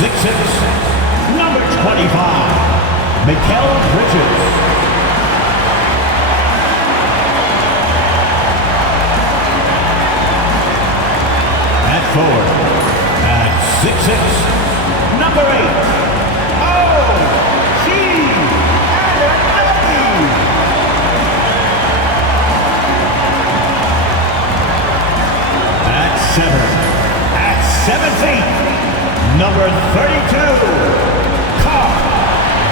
6'6", number 25, Bridges. At forward, at 6'6", number 8, at 7 feet, number 32,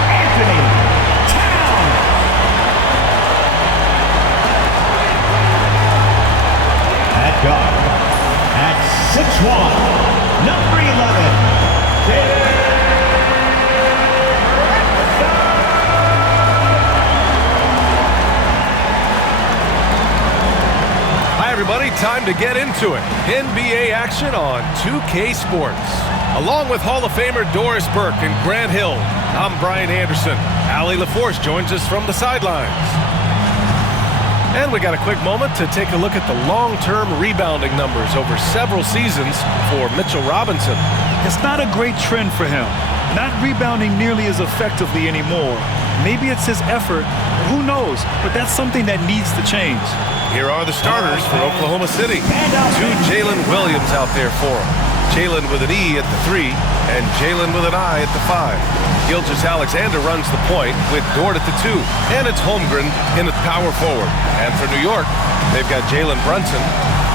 Anthony Towns. At guard, at 6'1", number 11, Hi everybody, time to get into it. NBA action on 2K Sports. Along with Hall of Famer Doris Burke and Grant Hill, I'm Brian Anderson. Allie LaForce joins us from the sidelines. And we got a quick moment to take a look at the long-term rebounding numbers over several seasons for Mitchell Robinson. It's not a great trend for him. Not rebounding nearly as effectively anymore. Maybe it's his effort. Who knows? But that's something that needs to change. Here are the starters for Oklahoma City. 2 Jalen Williams out there for him. Jalen with an E at the 3 and Jalen with an I at the 5. Gilgeous-Alexander runs the point with Dort at the 2. And it's Holmgren in at power forward. And for New York, they've got Jalen Brunson,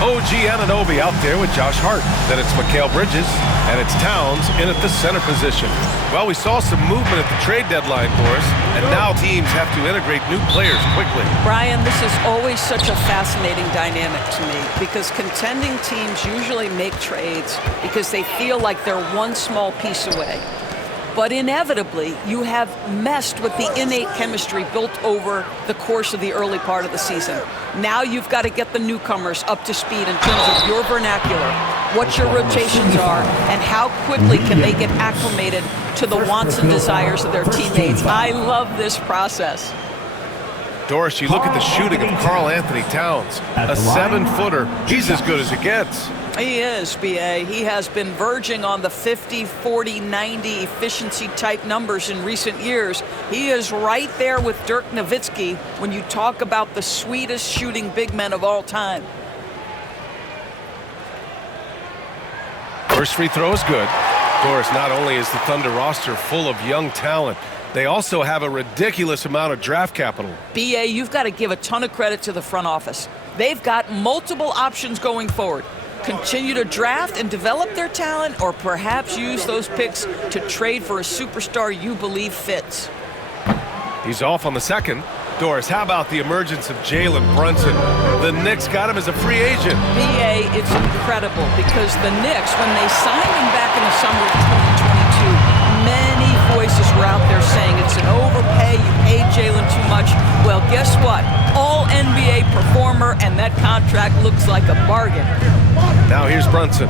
OG Anunoby out there with Josh Hart. Then it's Mikal Bridges, and it's Towns in at the center position. Well, we saw some movement at the trade deadline, Boris, and now teams have to integrate new players quickly. Brian, this is always such a fascinating dynamic to me because contending teams usually make trades because they feel like they're one small piece away. But inevitably, you have messed with the innate chemistry built over the course of the early part of the season. Now you've got to get the newcomers up to speed in terms of your vernacular, what your rotations are, and how quickly can they get acclimated to the wants and desires of their teammates. I love this process. Doris, you look at the shooting of Karl Anthony Towns, a 7-footer. He's as good as it gets. He is, B.A. He has been verging on the 50, 40, 90 efficiency type numbers in recent years. He is right there with Dirk Nowitzki when you talk about the sweetest shooting big men of all time. First free throw is good. Doris, not only is the Thunder roster full of young talent, they also have a ridiculous amount of draft capital. B.A., you've got to give a ton of credit to the front office. They've got multiple options going forward. Continue to draft and develop their talent, or perhaps use those picks to trade for a superstar you believe fits. He's off on the second. Doris, how about the emergence of Jalen Brunson? The Knicks got him as a free agent. B.A., it's incredible because the Knicks, when they signed him back in the summer of 2022, many voices were out there saying it's an overpay, you paid Jalen too much. Well, guess what? All NBA performer, and that contract looks like a bargain. Now here's Brunson.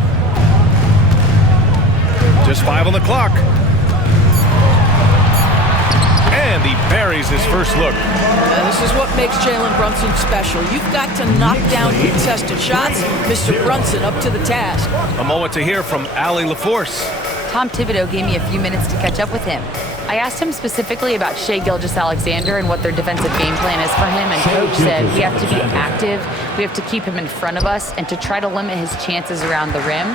Just 5 on the clock. And he buries his first look. This is what makes Jalen Brunson special. You've got to knock down contested shots. Mr. Brunson up to the task. A moment to hear from Allie LaForce. Tom Thibodeau gave me a few minutes to catch up with him. I asked him specifically about Shai Gilgeous-Alexander and what their defensive game plan is for him, and Coach said we have to be active, we have to keep him in front of us, and to try to limit his chances around the rim.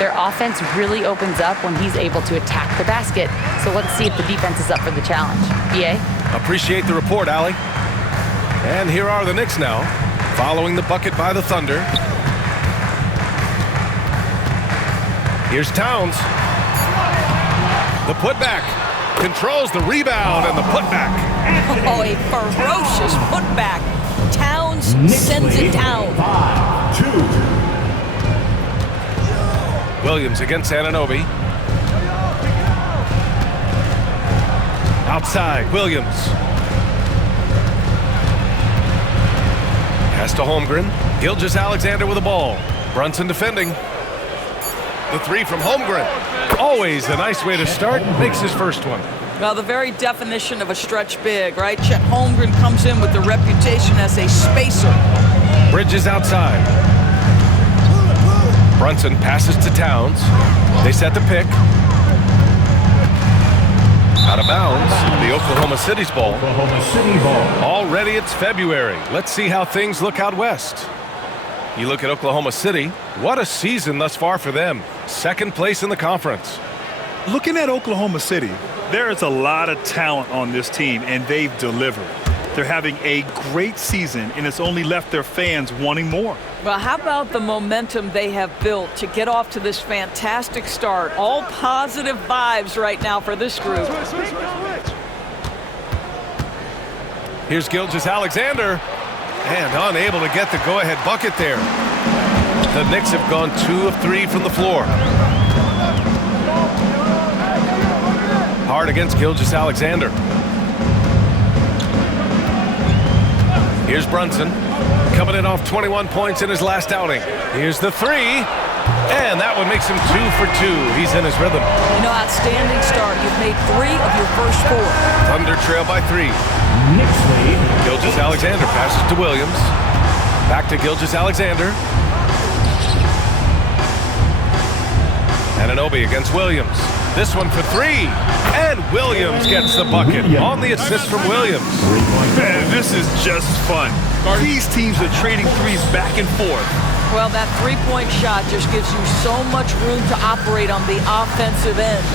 Their offense really opens up when he's able to attack the basket, so let's see if the defense is up for the challenge. B.A.? Appreciate the report, Allie. And here are the Knicks now, following the bucket by the Thunder. Here's Towns. The putback. Controls the rebound and the putback. Oh, a ferocious putback. Towns sends it down. 5-2. Williams against Anunoby. Outside, Williams. Pass to Holmgren. Gilgeous-Alexander with the ball. Brunson defending. The 3 from Holmgren. Always a nice way to start. Makes his first one. Well, the very definition of a stretch big, right? Chet Holmgren comes in with the reputation as a spacer. Bridges outside. Brunson passes to Towns. They set the pick. Out of bounds, the Oklahoma City's ball. Oklahoma City ball. Already it's February. Let's see how things look out west. You look at Oklahoma City, what a season thus far for them. Second place in the conference. Looking at Oklahoma City, there is a lot of talent on this team, and they've delivered. They're having a great season, and it's only left their fans wanting more. Well, how about the momentum they have built to get off to this fantastic start? All positive vibes right now for this group. Here's Gilgeous-Alexander, and unable to get the go-ahead bucket there. The Knicks have gone 2 of 3 from the floor. Hard against Gilgeous-Alexander. Here's Brunson, coming in off 21 points in his last outing. Here's the three, and that one makes him 2 for 2. He's in his rhythm. You know, outstanding start. You've made 3 of your first 4. Thunder trail by 3. Knicks lead. Gilgeous-Alexander passes to Williams. Back to Gilgeous-Alexander. Anunoby against Williams. This one for 3, and Williams gets the bucket on the assist from Williams. Man, this is just fun. These teams are trading threes back and forth. Well, that three-point shot just gives you so much room to operate on the offensive end.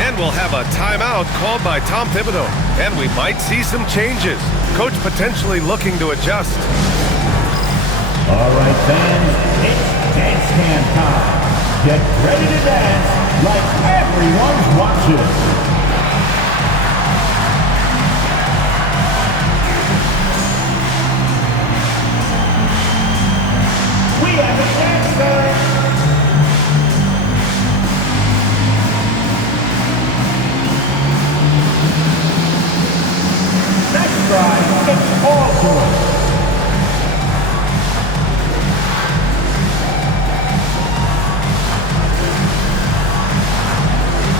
And we'll have a timeout called by Tom Thibodeau, and we might see some changes. Coach potentially looking to adjust. All right, fans, it's dance can time. Get ready to dance like everyone's watching. We have a dancer. Next drive, it's all good.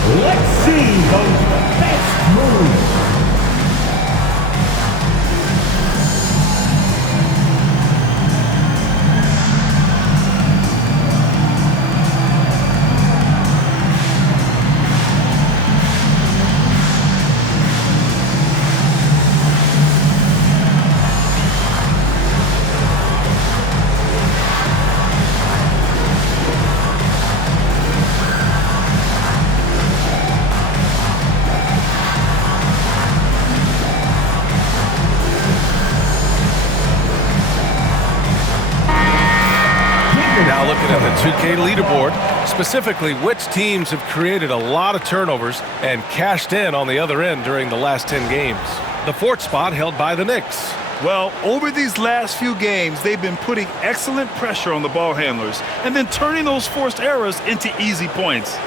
Let's see those best moves. Now looking at the 2K leaderboard, specifically which teams have created a lot of turnovers and cashed in on the other end during the last 10 games. The 4th spot held by the Knicks. Well, over these last few games, they've been putting excellent pressure on the ball handlers and then turning those forced errors into easy points.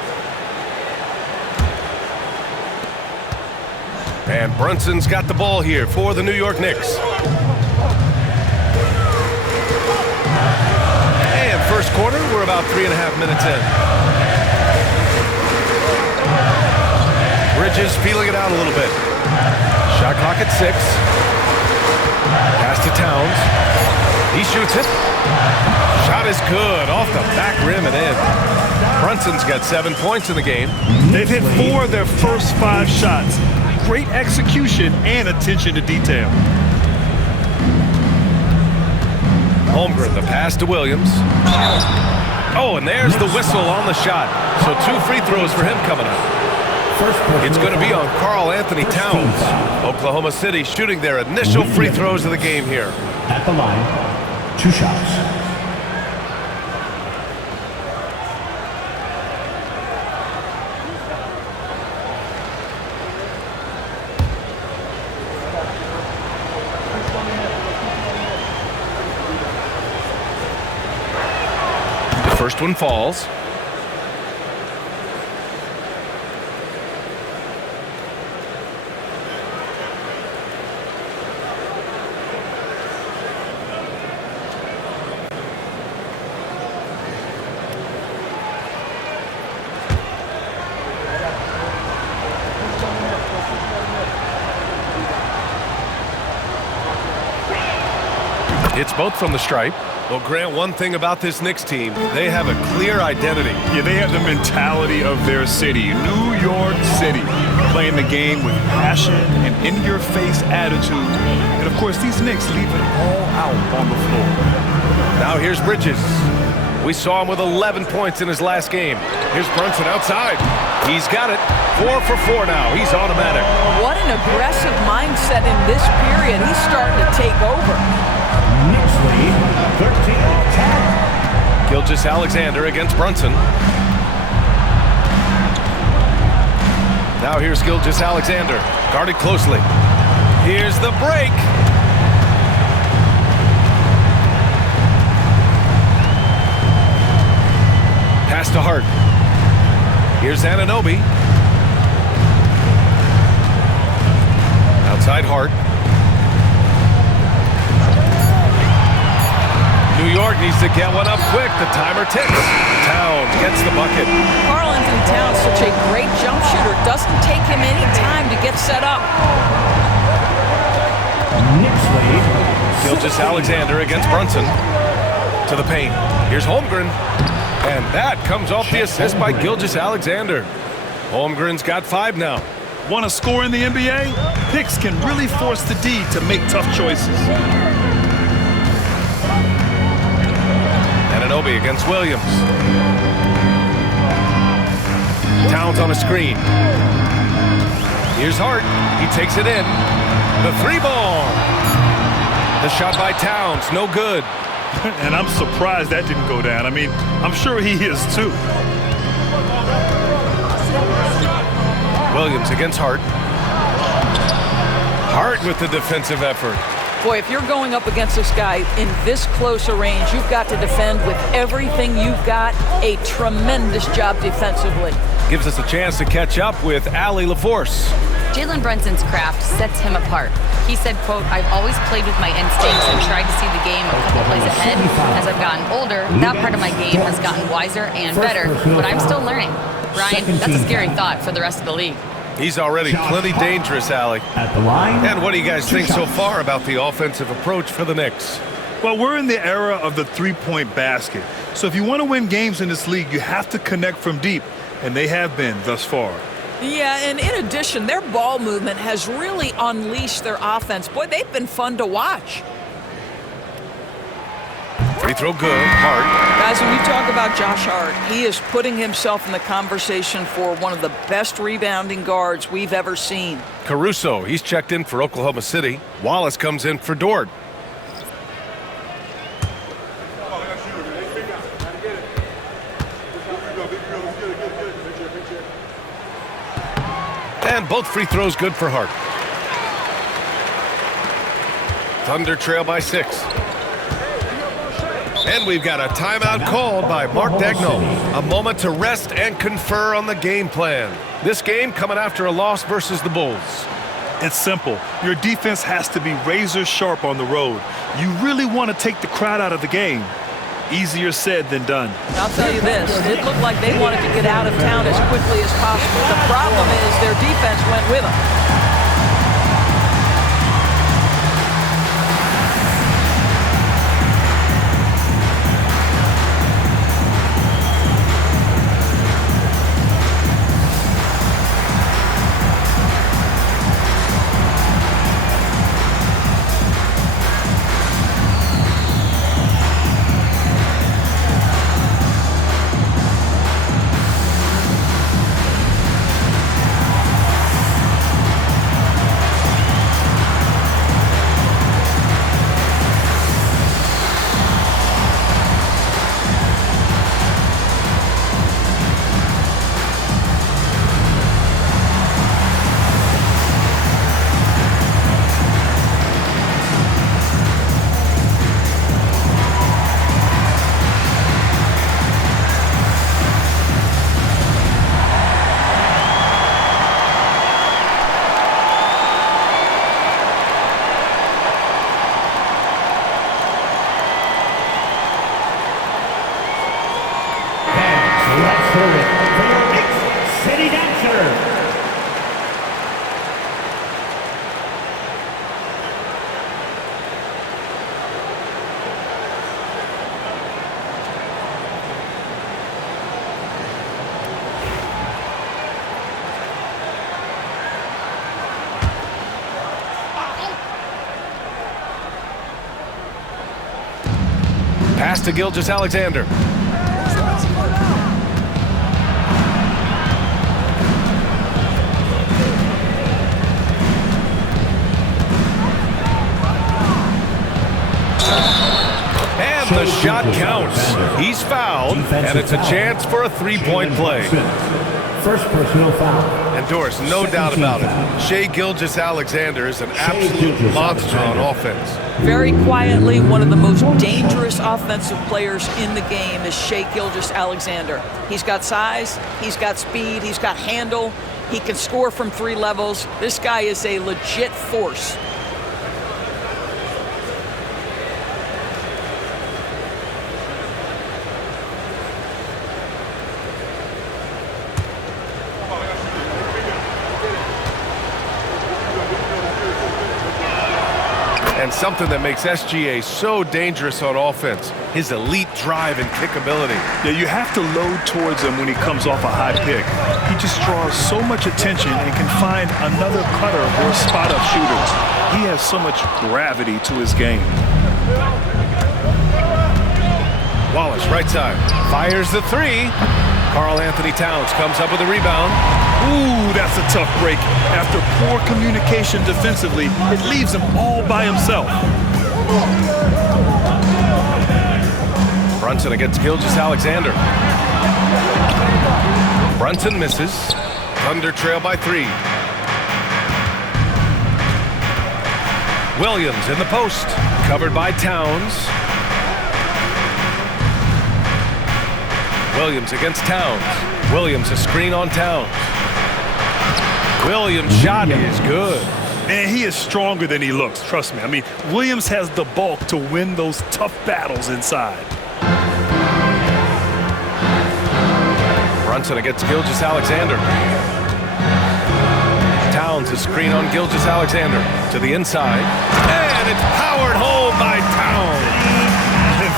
And Brunson's got the ball here for the New York Knicks. And first quarter, we're about 3.5 minutes in. Bridges feeling it out a little bit. Shot clock at 6. Pass to Towns. He shoots it. Shot is good. Off the back rim and in. Brunson's got 7 points in the game. They've hit 4 of their first 5 shots. Great execution and attention to detail. Holmgren, the pass to Williams. Oh, and there's the whistle on the shot. So 2 free throws for him coming up. It's going to be on Karl Anthony Towns. Oklahoma City shooting their initial free throws of the game here. At the line, 2 shots. First one falls. It's both from the stripe. Well, Grant, one thing about this Knicks team, they have a clear identity. Yeah, they have the mentality of their city, New York City, playing the game with passion and in-your-face attitude. And, of course, these Knicks leave it all out on the floor. Now here's Bridges. We saw him with 11 points in his last game. Here's Brunson outside. He's got it. 4 for 4 now. He's automatic. What an aggressive mindset in this period. He's starting to take over. Knicks lead 13-10. Gilgeous-Alexander against Brunson. Now here's Gilgeous-Alexander, guarded closely. Here's the break. Pass to Hart. Here's Anunoby. Outside Hart. New York needs to get one up quick. The timer ticks. Towns gets the bucket. Karl-Anthony Towns, such a great jump shooter. Doesn't take him any time to get set up. Knicks lead. Gilgeous-Alexander against Brunson. To the paint. Here's Holmgren. And that comes off the assist by Gilgeous-Alexander. Holmgren's got 5 now. Want to score in the NBA? Picks can really force the D to make tough choices. Anunoby against Williams. Towns on a screen. Here's Hart. He takes it in. The 3-ball. The shot by Towns, no good. And I'm surprised that didn't go down. I mean, I'm sure he is too. Williams against Hart. Hart with the defensive effort. Boy, if you're going up against this guy in this close a range, you've got to defend with everything you've got. A tremendous job defensively. Gives us a chance to catch up with Allie LaForce. Jalen Brunson's craft sets him apart. He said, quote, "I've always played with my instincts and tried to see the game a couple plays ahead. As I've gotten older, that part of my game has gotten wiser and better, but I'm still learning." Brian, that's a scary thought for the rest of the league. He's already plenty dangerous, Allie. At the line. And what do you guys think so far about the offensive approach for the Knicks? Well, we're in the era of the three-point basket. So if you want to win games in this league, you have to connect from deep, and they have been thus far. Yeah, and in addition, their ball movement has really unleashed their offense. Boy, they've been fun to watch. Free throw good. Hart. Guys, when you talk about Josh Hart, he is putting himself in the conversation for one of the best rebounding guards we've ever seen. Caruso, he's checked in for Oklahoma City. Wallace comes in for Dort. And both free throws good for Hart. Thunder trail by 6. And we've got a timeout called by Mark Dagnall. A moment to rest and confer on the game plan. This game coming after a loss versus the Bulls. It's simple. Your defense has to be razor sharp on the road. You really want to take the crowd out of the game. Easier said than done. I'll tell you this, it looked like they wanted to get out of town as quickly as possible. The problem is their defense went with them. pass to Gilgeous-Alexander. And the shot counts. He's fouled, and it's a chance for a three-point play. First personal foul. And Doris, no doubt about it, Shai Gilgeous-Alexander is an absolute monster on offense. Very quietly, one of the most dangerous offensive players in the game is Shai Gilgeous-Alexander. He's got size, he's got speed, he's got handle, he can score from 3 levels. This guy is a legit force. And something that makes SGA so dangerous on offense, his elite drive and kickability. Yeah, you have to load towards him when he comes off a high pick. He just draws so much attention and can find another cutter or spot-up shooters. He has so much gravity to his game. Wallace, right side, fires the 3. Karl Anthony Towns comes up with a rebound. Ooh, that's a tough break. After poor communication defensively, it leaves him all by himself. Brunson against Gilgeous-Alexander. Brunson misses. Thunder trail by 3. Williams in the post, covered by Towns. Williams against Towns. Williams a screen on Towns. Williams' shot is good. Man, he is stronger than he looks, trust me. I mean, Williams has the bulk to win those tough battles inside. Brunson against Gilgeous-Alexander. Towns a screen on Gilgeous-Alexander to the inside. And it's powered home by Towns.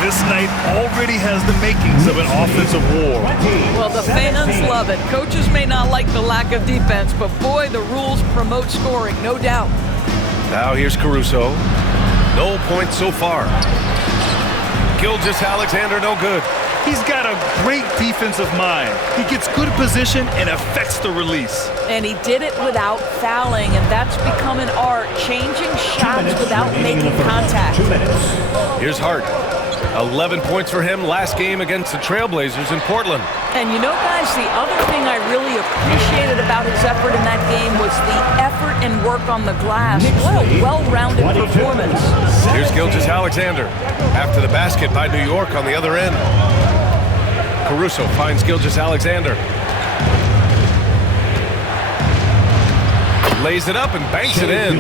This night already has the makings of an offensive war. Well, the fans love it. Coaches may not like the lack of defense, but boy, the rules promote scoring, no doubt. Now here's Caruso. No points so far. Gilgeous-Alexander no good. He's got a great defensive mind. He gets good position and affects the release. And he did it without fouling, and that's become an art, changing shots without making contact. Here's Hart. 11 points for him last game against the Trailblazers in Portland. And you know, guys, the other thing I really appreciated about his effort in that game was the effort and work on the glass. What a well-rounded performance. Here's Gilgeous-Alexander after the basket by New York on the other end. Caruso finds Gilgeous-Alexander. Lays it up and banks it in.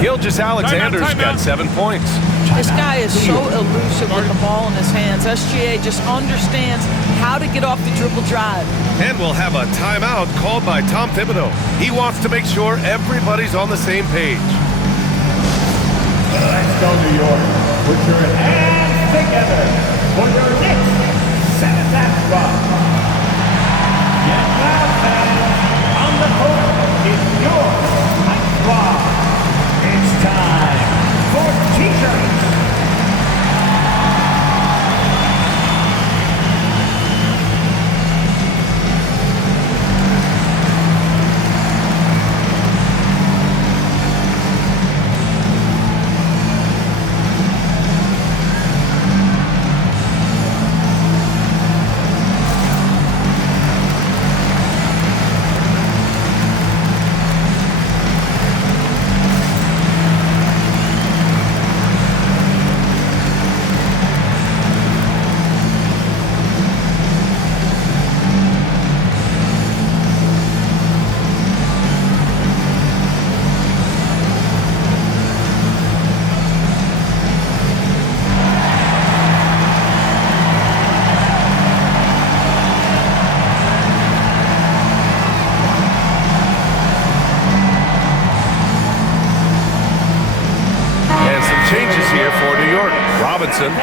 Gilgeous-Alexander's got 7 points. This guy is so elusive with the ball in his hands. SGA just understands how to get off the dribble drive. And we'll have a timeout called by Tom Thibodeau. He wants to make sure everybody's on the same page. Let's go, New York. Put your hands together for your Knicks. Set that run. Get loud, fans. On the court is your Knight Squad. It's time for T-shirts.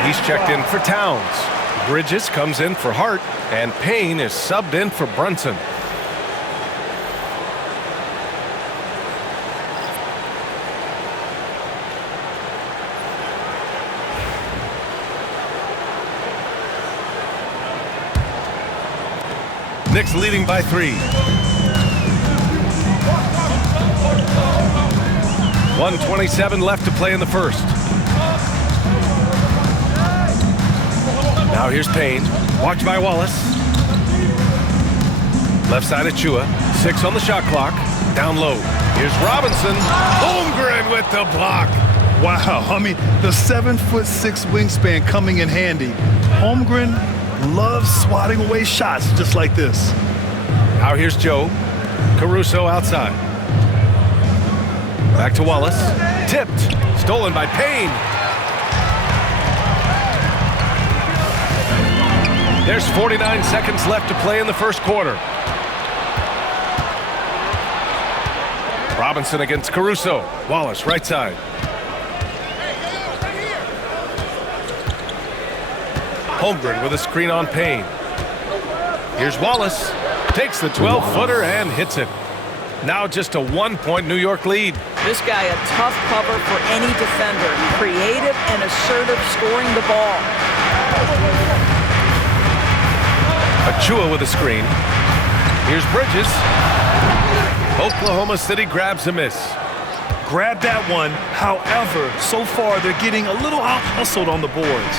He's checked in for Towns. Bridges comes in for Hart, and Payne is subbed in for Brunson. Knicks leading by 3. 1:27 left to play in the first. Now here's Payne. Watched by Wallace. Left side of Chua. 6 on the shot clock. Down low. Here's Robinson. Holmgren with the block. Wow, I mean, the 7'6" wingspan coming in handy. Holmgren loves swatting away shots just like this. Now here's Joe. Caruso outside. Back to Wallace. Tipped. Stolen by Payne. There's 49 seconds left to play in the first quarter. Robinson against Caruso. Wallace right side. Holmgren with a screen on Payne. Here's Wallace. Takes the 12-footer and hits it. Now just a 1-point New York lead. This guy a tough cover for any defender. Creative and assertive scoring the ball. Achua with a screen. Here's Bridges. Oklahoma City grabs a miss. Grab that one. However, so far they're getting a little out-hustled on the boards.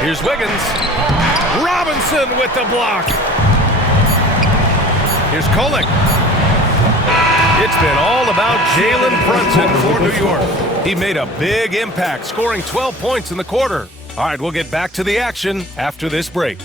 Here's Wiggins. Robinson with the block. Here's Kolek. It's been all about Jalen Brunson for New York. He made a big impact, scoring 12 points in the quarter. All right, we'll get back to the action after this break.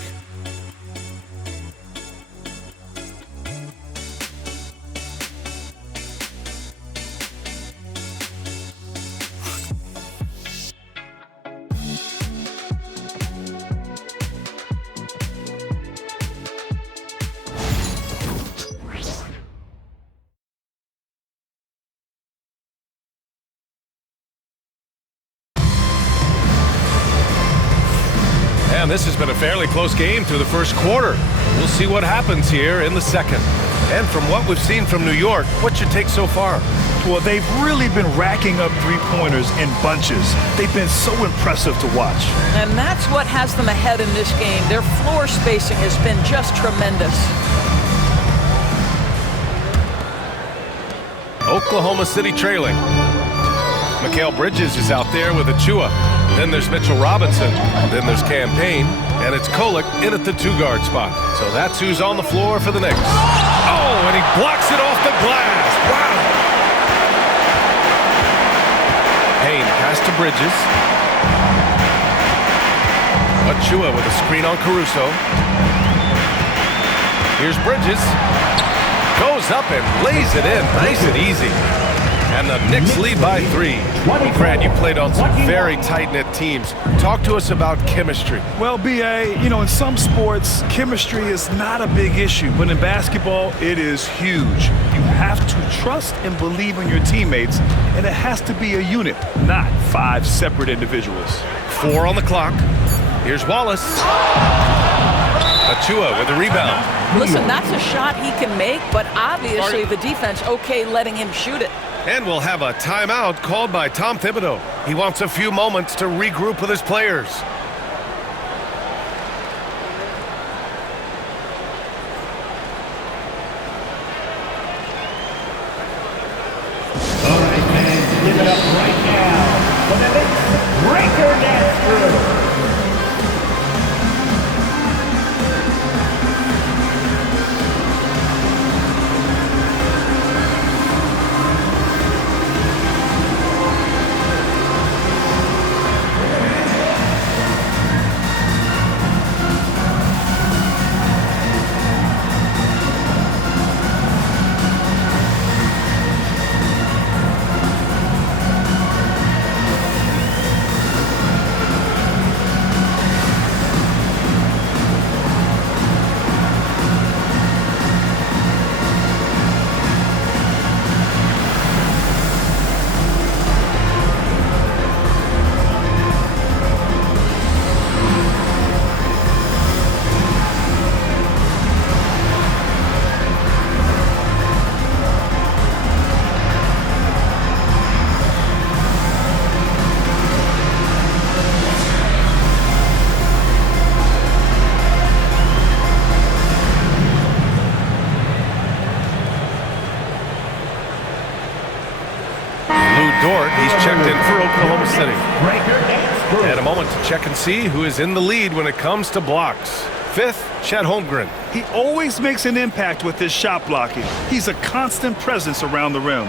And this has been a fairly close game through the first quarter. We'll see what happens here in the second. And from what we've seen from New York, what's your take so far? Well, they've really been racking up three-pointers in bunches. They've been so impressive to watch. And that's what has them ahead in this game. Their floor spacing has been just tremendous. Oklahoma City trailing. Mikal Bridges is out there with Achua. Then there's Mitchell Robinson. Then there's Cam Payne. And it's Kolek in at the 2-guard spot. So that's who's on the floor for the Knicks. Oh, and he blocks it off the glass. Wow. Payne pass to Bridges. Achua with a screen on Caruso. Here's Bridges. Goes up and lays it in. Nice and easy. And the Knicks lead by 3. Brad, you played on some very tight-knit teams. Talk to us about chemistry. Well, B.A., you know, in some sports, chemistry is not a big issue. But in basketball, it is huge. You have to trust and believe in your teammates, and it has to be a unit, not 5 separate individuals. 4 on the clock. Here's Wallace. Achua with the rebound. Listen, that's a shot he can make, but obviously the defense okay letting him shoot it. And we'll have a timeout called by Tom Thibodeau. He wants a few moments to regroup with his players. All right, fans, give it up right now for the Knicks Breaker Dance Crew. Dort, he's checked in for Oklahoma City. Breaker dance group. And a moment to check and see who is in the lead when it comes to blocks. Fifth, Chet Holmgren. He always makes an impact with his shot blocking. He's a constant presence around the rim.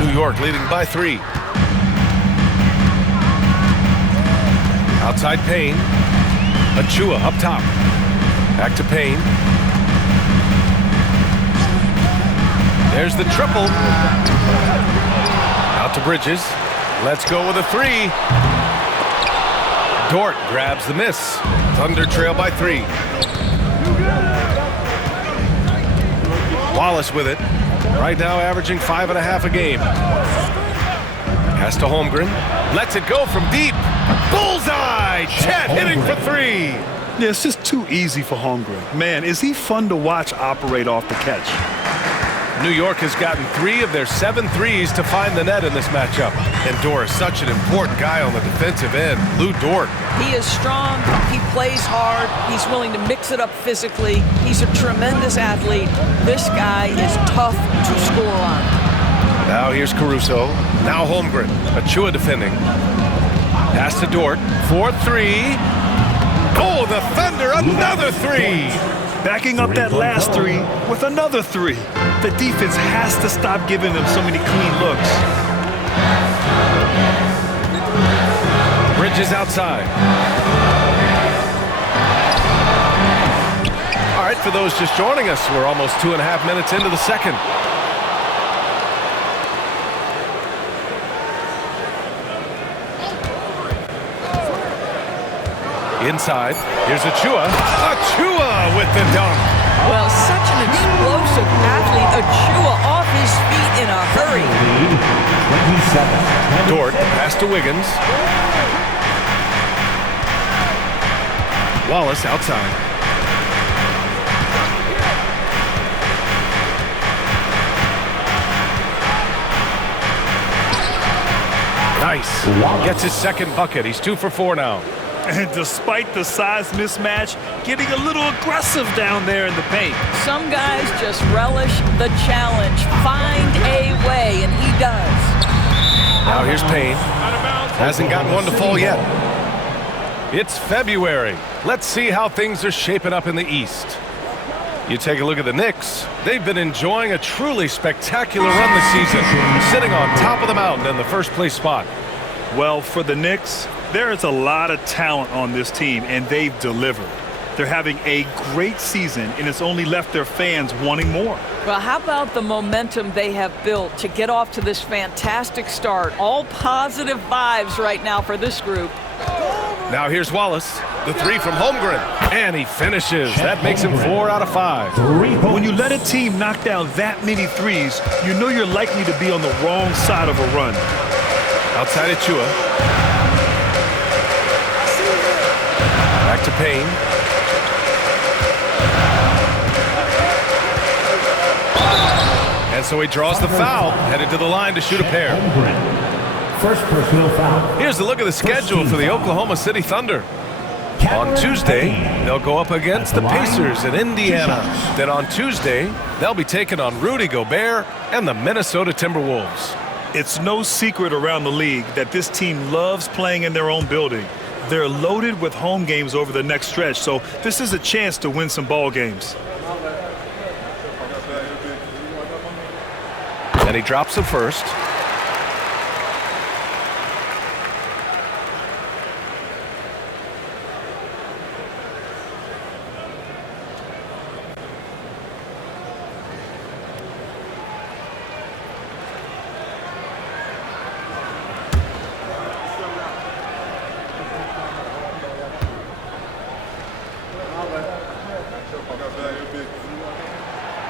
New York leading by 3. Outside Payne. Achua up top. Back to Payne. There's the triple. Out to Bridges. Let's go with a 3. Dort grabs the miss. Thunder trail by 3. Wallace with it. Right now averaging 5.5 a game. Pass to Holmgren. Lets it go from deep. Bullseye! Chet hitting for 3. Yeah, it's just too easy for Holmgren. Man, is he fun to watch operate off the catch. New York has gotten 3 of their 7 threes to find the net in this matchup. And Dort is such an important guy on the defensive end. Lou Dort. He is strong. He plays hard. He's willing to mix it up physically. He's a tremendous athlete. This guy is tough to score on. Now here's Caruso. Now Holmgren. Achua defending. Pass to Dort. 4-3. Oh, the Thunder, another 3. Backing up that last 3 with another 3. The defense has to stop giving them so many clean looks. Bridges outside. All right, for those just joining us, we're almost 2.5 minutes into the second. Inside, here's Achua. Achua with the dunk. Well, such an explosive athlete. Achua off his feet in a hurry. Lead, 27. Dort, pass to Wiggins. Wallace outside. Nice. Gets his second bucket. He's 2 for 4 now. And despite the size mismatch, getting a little aggressive down there in the paint. Some guys just relish the challenge. Find a way, and he does. Now here's Payne. Hasn't gotten one to fall yet. It's February. Let's see how things are shaping up in the East. You take a look at the Knicks. They've been enjoying a truly spectacular run this season, sitting on top of the mountain in the first place spot. Well, for the Knicks, there is a lot of talent on this team, and they've delivered. They're having a great season, and it's only left their fans wanting more. Well, how about the momentum they have built to get off to this fantastic start? All positive vibes right now for this group. Now here's Wallace. The 3 from Holmgren. And he finishes. That makes him 4 out of 5. When you let a team knock down that many threes, you know you're likely to be on the wrong side of a run. Outside Achua. Back to Payne. And so he draws the foul, headed to the line to shoot a pair. First personal foul. Here's a look at the schedule for the Oklahoma City Thunder. On Tuesday, they'll go up against the Pacers in Indiana. Then on Tuesday, they'll be taking on Rudy Gobert and the Minnesota Timberwolves. It's no secret around the league that this team loves playing in their own building. They're loaded with home games over the next stretch, so this is a chance to win some ball games. And he drops the first.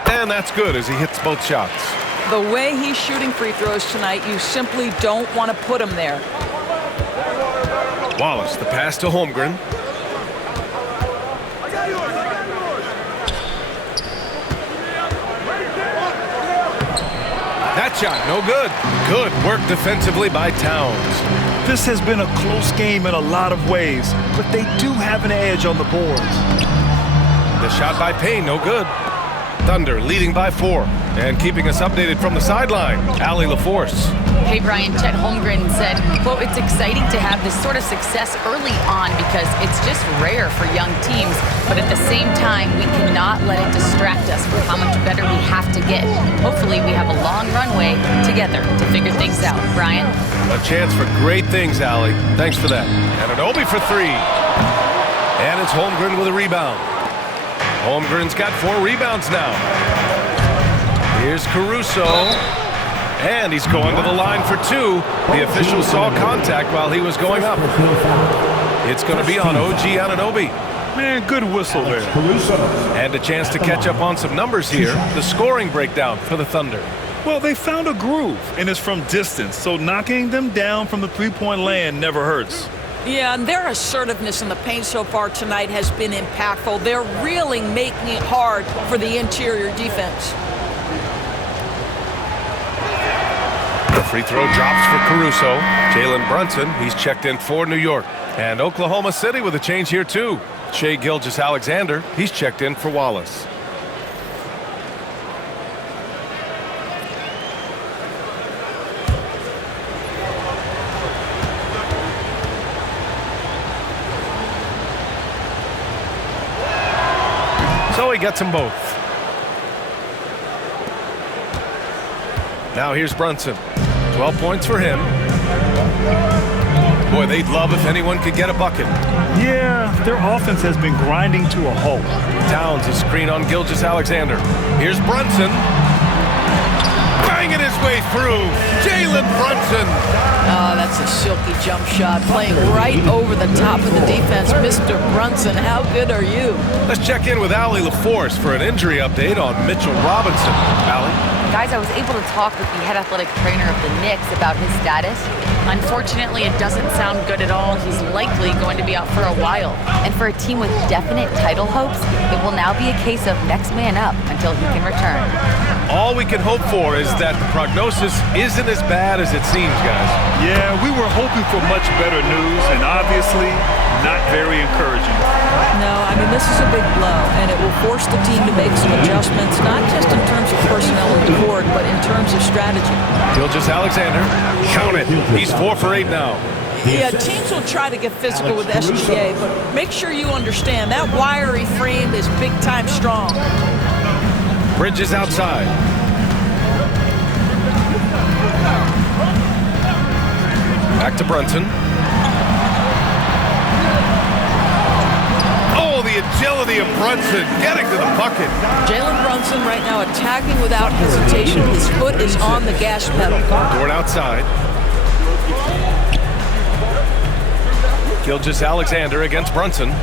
And that's good as he hits both shots. The way he's shooting free throws tonight, you simply don't want to put him there. Wallace, the pass to Holmgren. That shot, no good. Good work defensively by Towns. This has been a close game in a lot of ways, but they do have an edge on the boards. the shot by Payne, no good. Thunder leading by 4. And keeping us updated from the sideline, Allie LaForce. Hey, Brian, Chet Holmgren said, quote, "It's exciting to have this sort of success early on because it's just rare for young teams, but at the same time, we cannot let it distract us from how much better we have to get. Hopefully, we have a long runway together to figure things out." Brian? A chance for great things, Allie. Thanks for that. And an Obi for 3. And it's Holmgren with a rebound. Holmgren's got 4 rebounds now. Here's Caruso. And he's going to the line for 2. The official saw contact while he was going up. It's going to be on OG Anunoby. Man, good whistle there. And a chance to catch up on some numbers here. The scoring breakdown for the Thunder. Well, they found a groove, and it's from distance, so knocking them down from the three-point land never hurts. Yeah, and their assertiveness in the paint so far tonight has been impactful. They're really making it hard for the interior defense. The free throw drops for Caruso. Jalen Brunson, he's checked in for New York. And Oklahoma City with a change here too. Shai Gilgeous-Alexander, he's checked in for Wallace. So he gets them both. Now here's Brunson. 12 points for him. Boy, they'd love if anyone could get a bucket. Yeah, their offense has been grinding to a halt. Towns a screen on Gilgeous-Alexander. Here's Brunson. Banging his way through. Jalen Brunson. Oh, that's a silky jump shot, playing right over the top of the defense. Mr. Brunson, how good are you? Let's check in with Allie LaForce for an injury update on Mitchell Robinson. Allie? Guys, I was able to talk with the head athletic trainer of the Knicks about his status. Unfortunately, it doesn't sound good at all. He's likely going to be out for a while. And for a team with definite title hopes, it will now be a case of next man up until he can return. All we can hope for is that the prognosis isn't as bad as it seems, guys. Yeah, we were hoping for much better news, and obviously not very encouraging. No, I mean, this is a big blow, and it will force the team to make some adjustments, not just in terms of personnel on the court, but in terms of strategy. Gilgeous-Alexander, count it. He's 4 for 8 now. Yeah, teams will try to get physical with SGA, but make sure you understand that wiry frame is big-time strong. Bridges outside. Back to Brunson. Oh, the agility of Brunson getting to the bucket. Jalen Brunson right now attacking without hesitation. His foot is on the gas pedal. Dort outside. Gilgeous-Alexander against Brunson.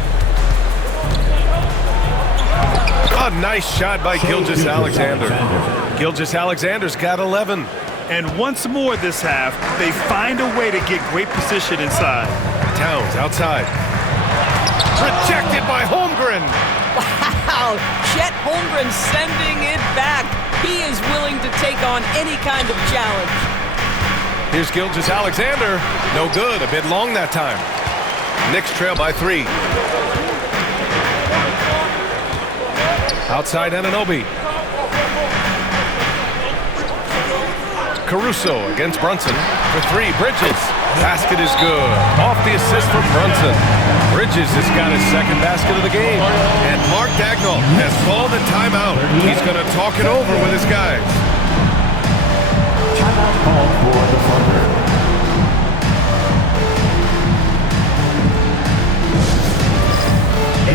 A nice shot by Gilgeous-Alexander. Gilgeous-Alexander's got 11. And once more this half, they find a way to get great position inside. Towns outside. Rejected by Holmgren. Wow, Chet Holmgren sending it back. He is willing to take on any kind of challenge. Here's Gilgeous-Alexander. No good, a bit long that time. Knicks trail by 3. Outside Anunoby. Caruso against Brunson for 3. Bridges. Basket is good. Off the assist from Brunson. Bridges has got his second basket of the game. And Mark Dagnall has called a timeout. He's going to talk it over with his guys. Timeout called for the Thunder.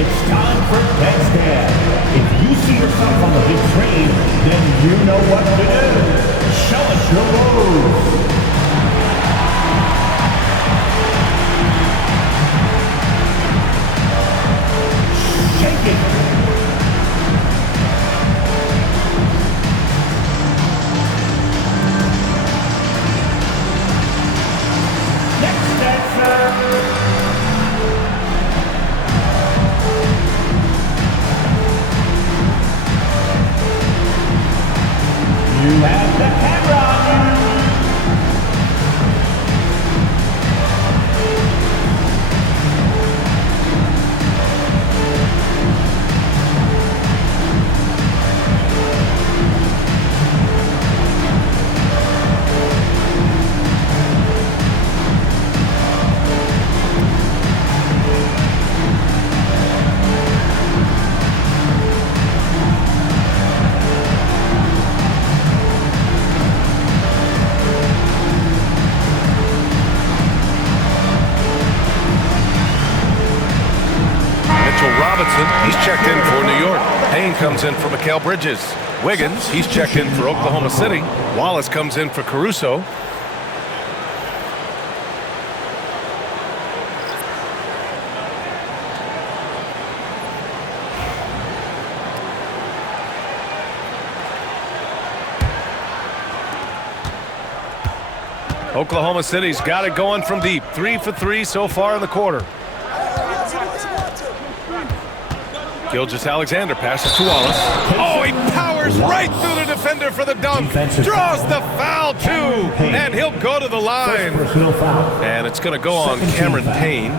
It's time for touchdown. If you see yourself on the big screen, then you know what to do. Show us your moves. Shake it. checked in for New York. Payne comes in for Mikal Bridges. Wiggins, he's checked in for Oklahoma City. Wallace comes in for Caruso. Oklahoma City's got it going from deep. 3 for 3 so far in the quarter. Gilgeous-Alexander passes to Wallace. Oh, he powers right through the defender for the dunk. Draws the foul, too. And he'll go to the line. And it's going to go on Cameron Payne.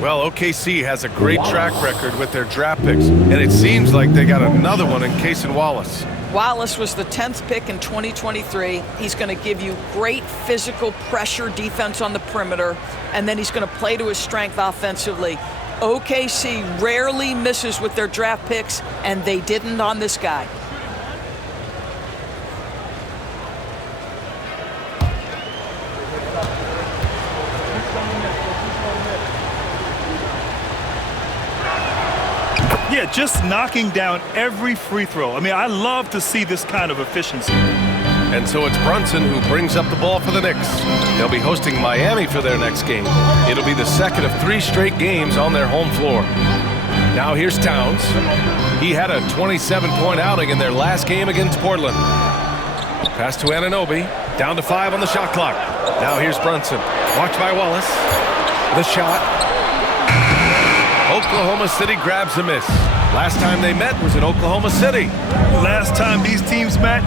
Well, OKC has a great track record with their draft picks. And it seems like they got another one in Cason Wallace. Wallace was the 10th pick in 2023. He's going to give you great physical pressure defense on the perimeter, and then he's going to play to his strength offensively. OKC rarely misses with their draft picks, and they didn't on this guy. Yeah, just knocking down every free throw. I mean, I love to see this kind of efficiency. And so it's Brunson who brings up the ball for the Knicks. They'll be hosting Miami for their next game. It'll be the second of 3 straight games on their home floor. Now here's Towns. He had a 27-point outing in their last game against Portland. Pass to Anunoby. Down to 5 on the shot clock. Now here's Brunson. Watched by Wallace. The shot. Oklahoma City grabs a miss. Last time they met was in Oklahoma City. Last time these teams met,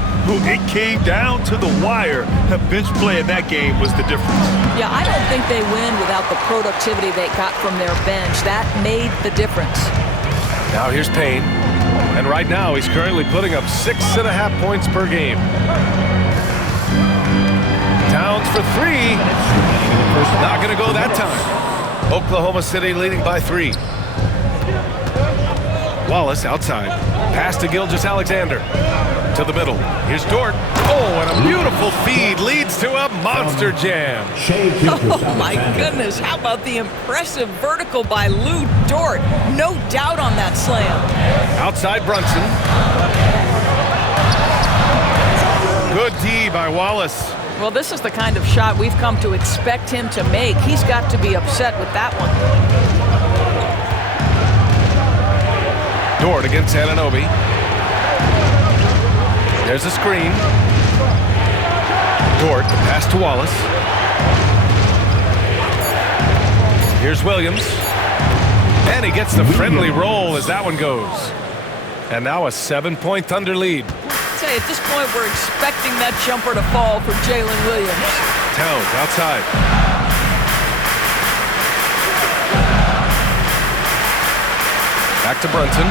it came down to the wire. The bench play in that game was the difference. Yeah, I don't think they win without the productivity they got from their bench. That made the difference. Now here's Payne. And right now he's currently putting up 6.5 points per game. Towns for 3. Not going to go that time. Oklahoma City leading by 3. Wallace outside. Pass to Gilgeous-Alexander. To the middle. Here's Dort. Oh, and a beautiful feed leads to a monster jam. Oh, my goodness. How about the impressive vertical by Lou Dort? No doubt on that slam. Outside Brunson. Good D by Wallace. Well, this is the kind of shot we've come to expect him to make. He's got to be upset with that one. Dort against Anunoby. There's a screen. Dort, the pass to Wallace. Here's Williams. And he gets the friendly roll as that one goes. And now a 7-point Thunder lead. Say, at this point, we're expecting that jumper to fall for Jalen Williams. Towns outside. Back to Brunson.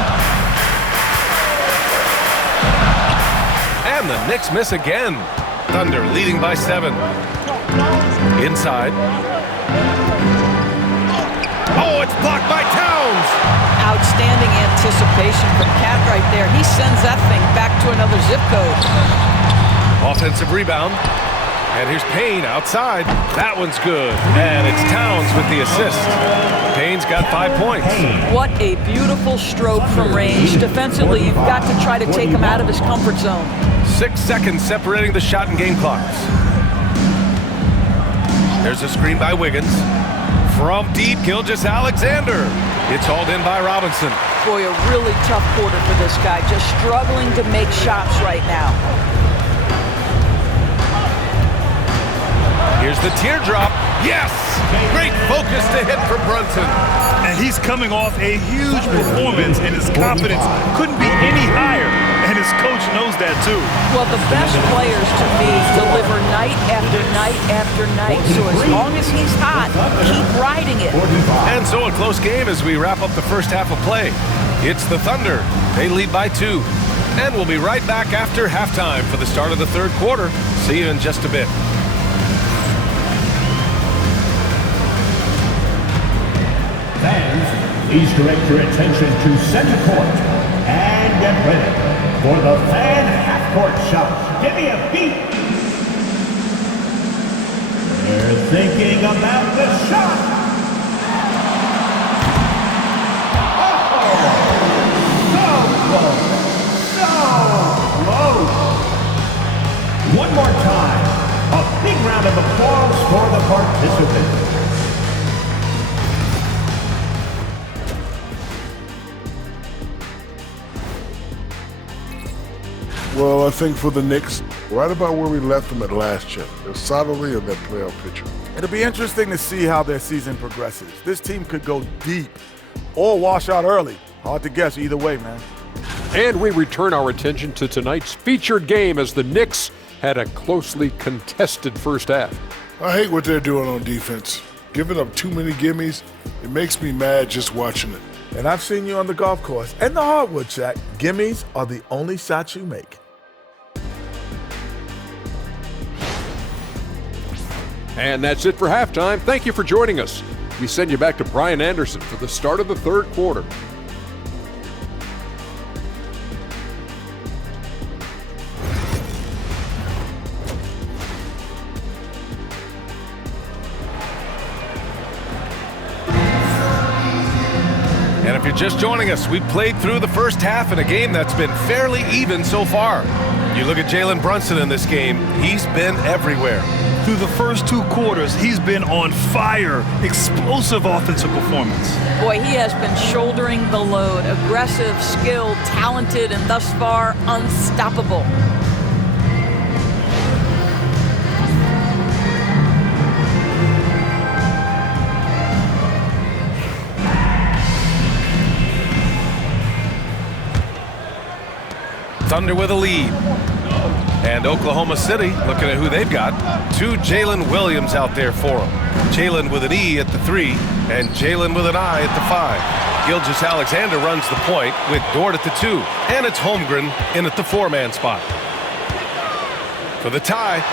And the Knicks miss again. Thunder leading by 7. Inside. Oh, it's blocked by Towns. Outstanding anticipation from Cat right there. He sends that thing back to another zip code. Offensive rebound. And here's Payne outside. That one's good. And it's Towns with the assist. Payne's got 5 points. What a beautiful stroke from range. Defensively, you've got to try to take him out of his comfort zone. 6 seconds separating the shot and game clocks. There's a screen by Wiggins. From deep, Gilgeous-Alexander. It's hauled in by Robinson. Boy, a really tough quarter for this guy. Just struggling to make shots right now. Here's the teardrop. Yes! Great focus to hit for Brunson. And he's coming off a huge performance, and his confidence couldn't be any higher. And his coach knows that, too. Well, the best players, to me, deliver night after night after night. So as long as he's hot, keep riding it. And so a close game as we wrap up the first half of play. It's the Thunder. They lead by 2. And we'll be right back after halftime for the start of the third quarter. See you in just a bit. Fans, please direct your attention to center court and get ready for the fan half-court shot. Give me a beat. They're thinking about the shot. Oh! Well, I think for the Knicks, right about where we left them at last year. They're solidly in that playoff picture. It'll be interesting to see how their season progresses. This team could go deep or wash out early. Hard to guess either way, man. And we return our attention to tonight's featured game as the Knicks had a closely contested first half. I hate what they're doing on defense. Giving up too many gimmies, it makes me mad just watching it. And I've seen you on the golf course and the hardwood track. Gimmies are the only shots you make. And that's it for halftime. Thank you for joining us. We send you back to Brian Anderson for the start of the third quarter. And if you're just joining us, we played through the first half in a game that's been fairly even so far. You look at Jalen Brunson in this game, he's been everywhere. Through the first 2 quarters, he's been on fire. Explosive offensive performance. Boy, he has been shouldering the load. Aggressive, skilled, talented, and thus far unstoppable. Thunder with a lead. And Oklahoma City, looking at who they've got, 2 Jalen Williams out there for them. Jalen with an E at the 3, and Jalen with an I at the 5. Gilgeous-Alexander runs the point with Dort at the 2, and it's Holmgren in at the 4-man spot. For the tie.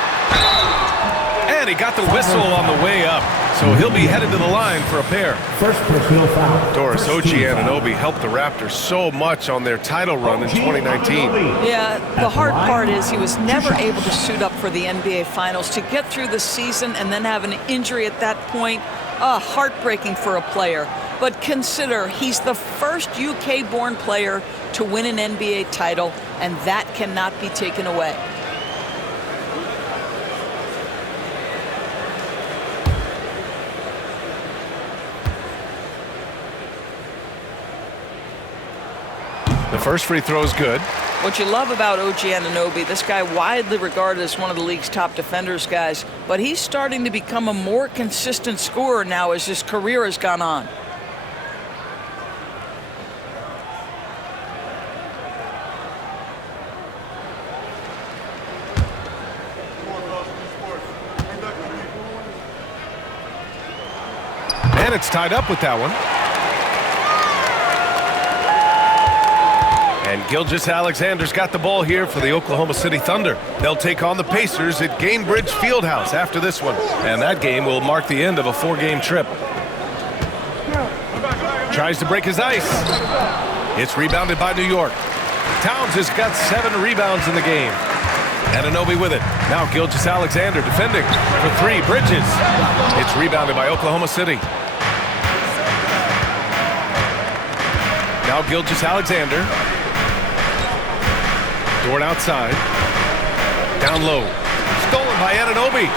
And he got the whistle on the way up, so he'll be headed to the line for a pair. First personal foul. Doris Ojiananobi helped the Raptors so much on their title run in 2019. Yeah, the hard part is he was never able to suit up for the NBA Finals. To get through the season and then have an injury at that point, heartbreaking for a player. But consider, he's the first UK-born player to win an NBA title, and that cannot be taken away. The first free throw is good. What you love about OG Anunoby, this guy widely regarded as one of the league's top defenders, guys, but he's starting to become a more consistent scorer now as his career has gone on. And it's tied up with that one. And Gilgeous-Alexander's got the ball here for the Oklahoma City Thunder. They'll take on the Pacers at Gainbridge Fieldhouse after this one. And that game will mark the end of a 4-game trip. Tries to break his ice. It's rebounded by New York. Towns has got 7 rebounds in the game. Anunoby with it. Now Gilgeous-Alexander defending for 3. Bridges. It's rebounded by Oklahoma City. Now Gilgeous-Alexander. Dort outside. Down low. Stolen by Anunoby.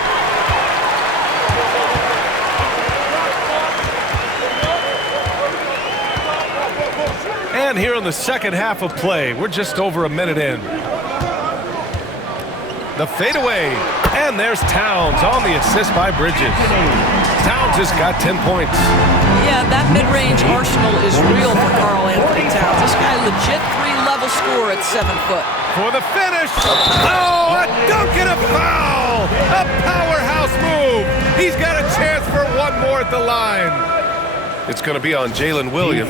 And here in the second half of play, we're just over a minute in. The fadeaway. And there's Towns on the assist by Bridges. Towns has got 10 points. Yeah, that mid-range arsenal is real for Karl Anthony Towns. This guy legit 3-level scorer at 7 foot. For the finish. Oh, a dunk and a foul. A powerhouse move. He's got a chance for one more at the line. It's going to be on Jalen Williams.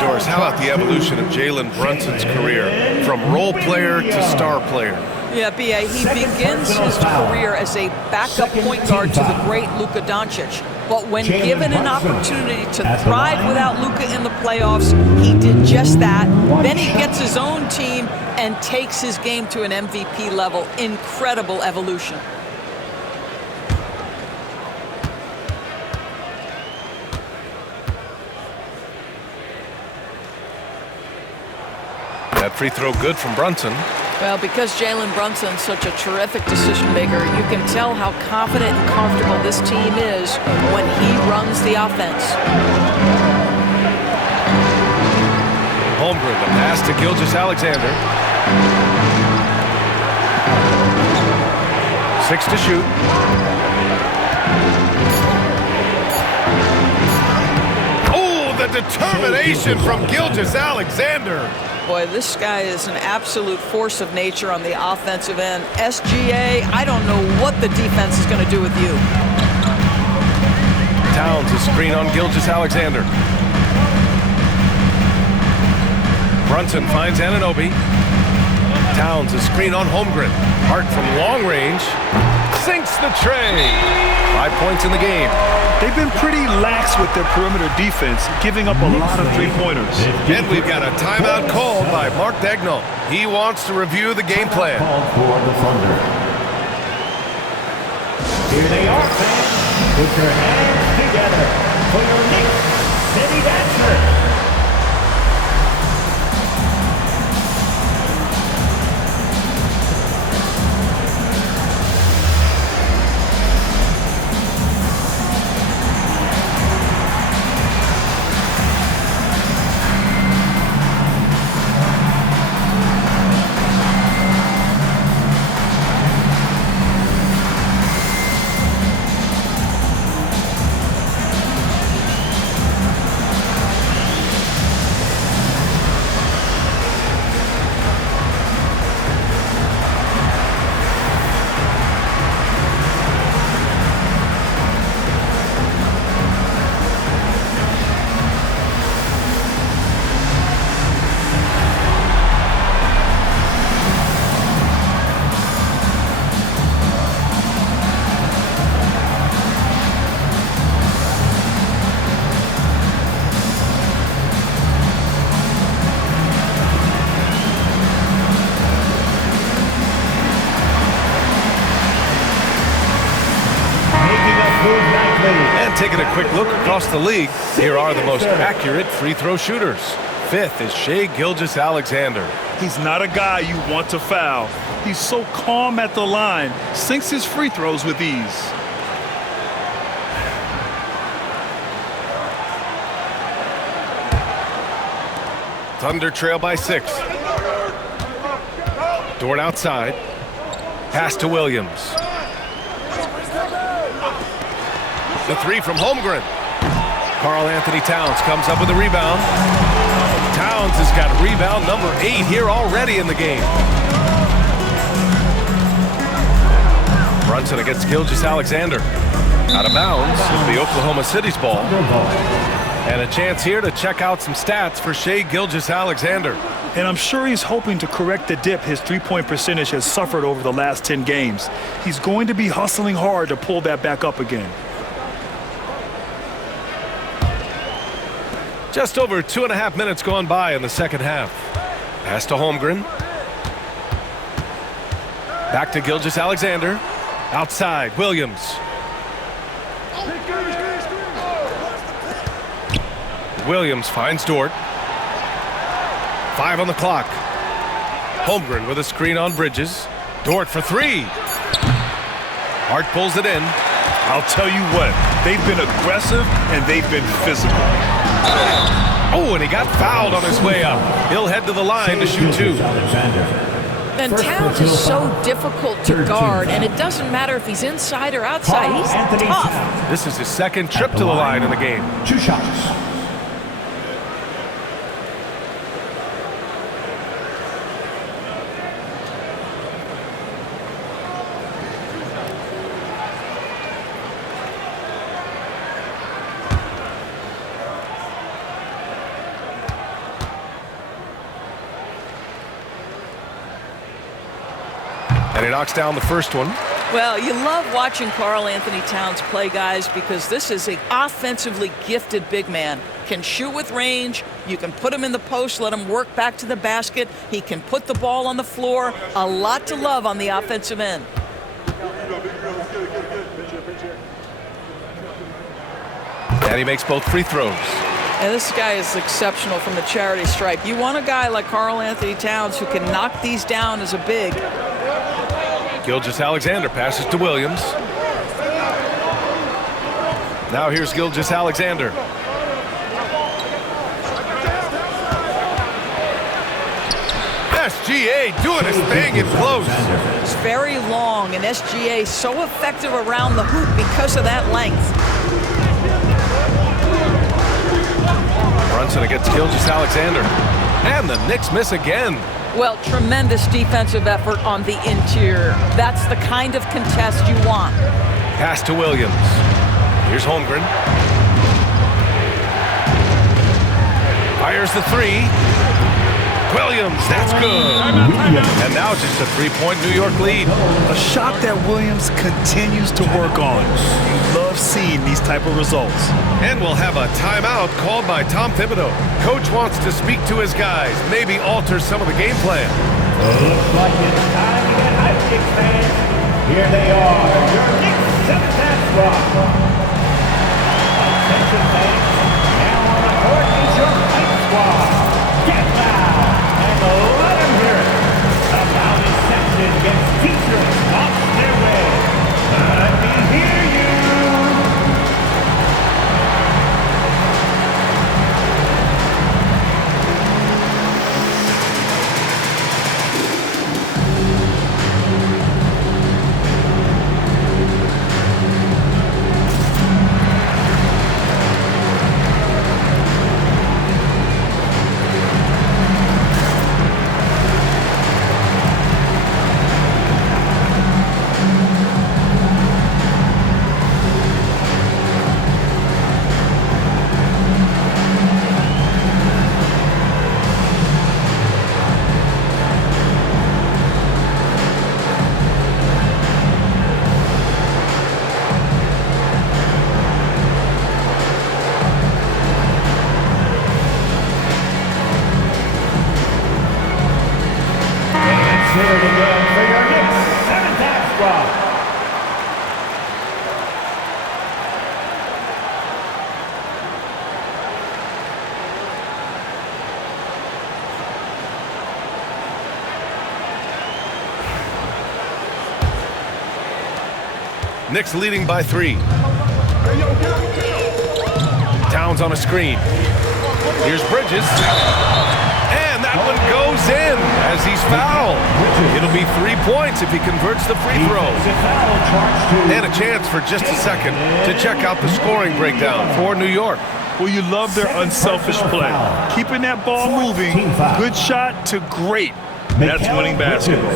Doris, how about the evolution of Jalen Brunson's career from role player to star player? Yeah, B.A., he begins his career as a backup point guard to the great Luka Doncic. But when given an opportunity to thrive without Luka in the playoffs, he did just that. Then he gets his own team and takes his game to an MVP level. Incredible evolution. That free throw good from Brunson. Well, because Jalen Brunson's such a terrific decision maker, you can tell how confident and comfortable this team is when he runs the offense. Holmgren, the pass to Gilgeous-Alexander. 6 to shoot. Oh, the determination from Gilgeous-Alexander. Boy, this guy is an absolute force of nature on the offensive end. SGA, I don't know what the defense is going to do with you. Towns a screen on Gilgeous-Alexander. Brunson finds Anunoby. Towns a screen on Holmgren. Hart from long range sinks the tray. 5 points in the game. They've been pretty lax with their perimeter defense, giving up a lot of three-pointers. And we've got a timeout called by Mark Daigneault. He wants to review the game plan. Called for the Thunder. Here they are, fans. Put your hands together for your Knicks City Dancers. And taking a quick look across the league, here are the most accurate free throw shooters. 5th is Shai Gilgeous-Alexander. He's not a guy you want to foul. He's so calm at the line, sinks his free throws with ease. Thunder trail by 6. Dort outside. Pass to Williams. The 3 from Holmgren. Karl-Anthony Towns comes up with a rebound. Towns has got rebound number 8 here already in the game. Brunson against Gilgeous-Alexander. Out of bounds, it'll be Oklahoma City's ball. And a chance here to check out some stats for Shai Gilgeous-Alexander. And I'm sure he's hoping to correct the dip his three-point percentage has suffered over the last 10 games. He's going to be hustling hard to pull that back up again. Just over 2.5 minutes gone by in the second half. Pass to Holmgren. Back to Gilgeous-Alexander. Outside, Williams. Williams finds Dort. 5 on the clock. Holmgren with a screen on Bridges. Dort for 3. Hart pulls it in. I'll tell you what, they've been aggressive and they've been physical. Oh, and he got fouled on his way up. He'll head to the line to shoot 2. And Towns is so difficult to guard, and it doesn't matter if he's inside or outside. He's tough. This is his second trip to the line in the game. 2 shots. And he knocks down the first one. Well, you love watching Karl-Anthony Towns play, guys, because this is an offensively gifted big man. Can shoot with range. You can put him in the post, let him work back to the basket. He can put the ball on the floor. A lot to love on the offensive end. And he makes both free throws. And this guy is exceptional from the charity stripe. You want a guy like Karl-Anthony Towns who can knock these down as a big. Gilgeous-Alexander passes to Williams. Now here's Gilgeous-Alexander. SGA doing his thing in close. very long, and SGA so effective around the hoop because of that length. Brunson against Gilgeous-Alexander. And the Knicks miss again. Well, tremendous defensive effort on the interior. That's the kind of contest you want. Pass to Williams. Here's Holmgren. Fires the three. Williams, that's good. And now just a three-point New York lead. A shot that Williams continues to work on. You love seeing these type of results. And we'll have a timeout called by Tom Thibodeau. Coach wants to speak to his guys, maybe alter some of the game plan. Looks like it's time to get hyped, Knicks fans. Here they are, your Knicks seventh half squad. Attention fans, now on the court is your hype squad. Get loud and let them hear it. The loudest section gets teachers off their way. Let me hear you. Here it again for your Knicks seventh half squad. Knicks leading by 3. Towns on a screen. Here's Bridges. And that one goes in as he's fouled. It'll be 3 points if he converts the free throw. And a chance for just a second to check out the scoring breakdown for New York. Well, you love their unselfish play. Keeping that ball moving, good shot to great. That's winning basketball.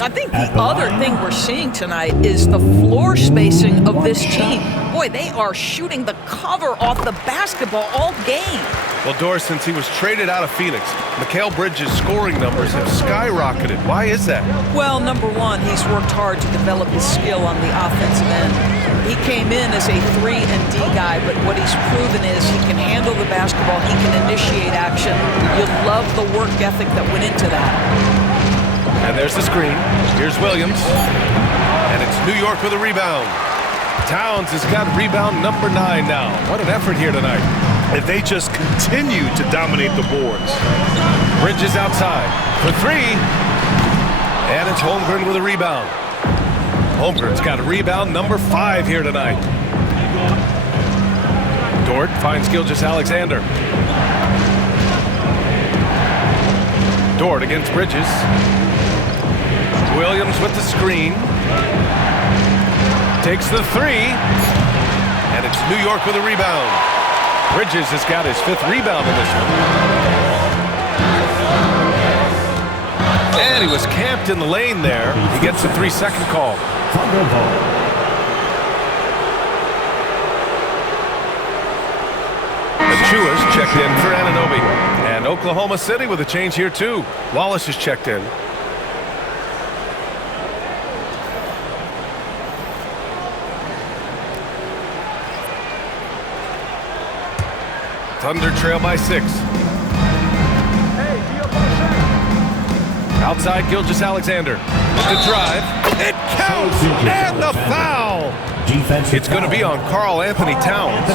I think the other thing we're seeing tonight is the floor spacing of this team. Boy, they are shooting the cover off the basketball all game. Well, Doris, since he was traded out of Phoenix, Mikal Bridges' scoring numbers have skyrocketed. Why is that? Well, number one, he's worked hard to develop his skill on the offensive end. He came in as a 3 and D guy, but what he's proven is he can handle the basketball, he can initiate action. You love the work ethic that went into that. And there's the screen. Here's Williams. And it's New York with a rebound. Towns has got rebound number 9 now. What an effort here tonight. And they just continue to dominate the boards. Bridges outside for 3. And it's Holmgren with a rebound. Holmgren's got a rebound number 5 here tonight. Dort finds Gilgeous-Alexander. Dort against Bridges. Williams with the screen. Takes the 3. And it's New York with a rebound. Bridges has got his 5th rebound in this one. And he was camped in the lane there. He gets a 3-second call. Achua's checked in for Anunoby. And Oklahoma City with a change here too. Wallace is checked in. Thunder trail by 6. Outside Gilgeous-Alexander. The drive. It counts! And the foul! It's going to be on Karl Anthony Towns.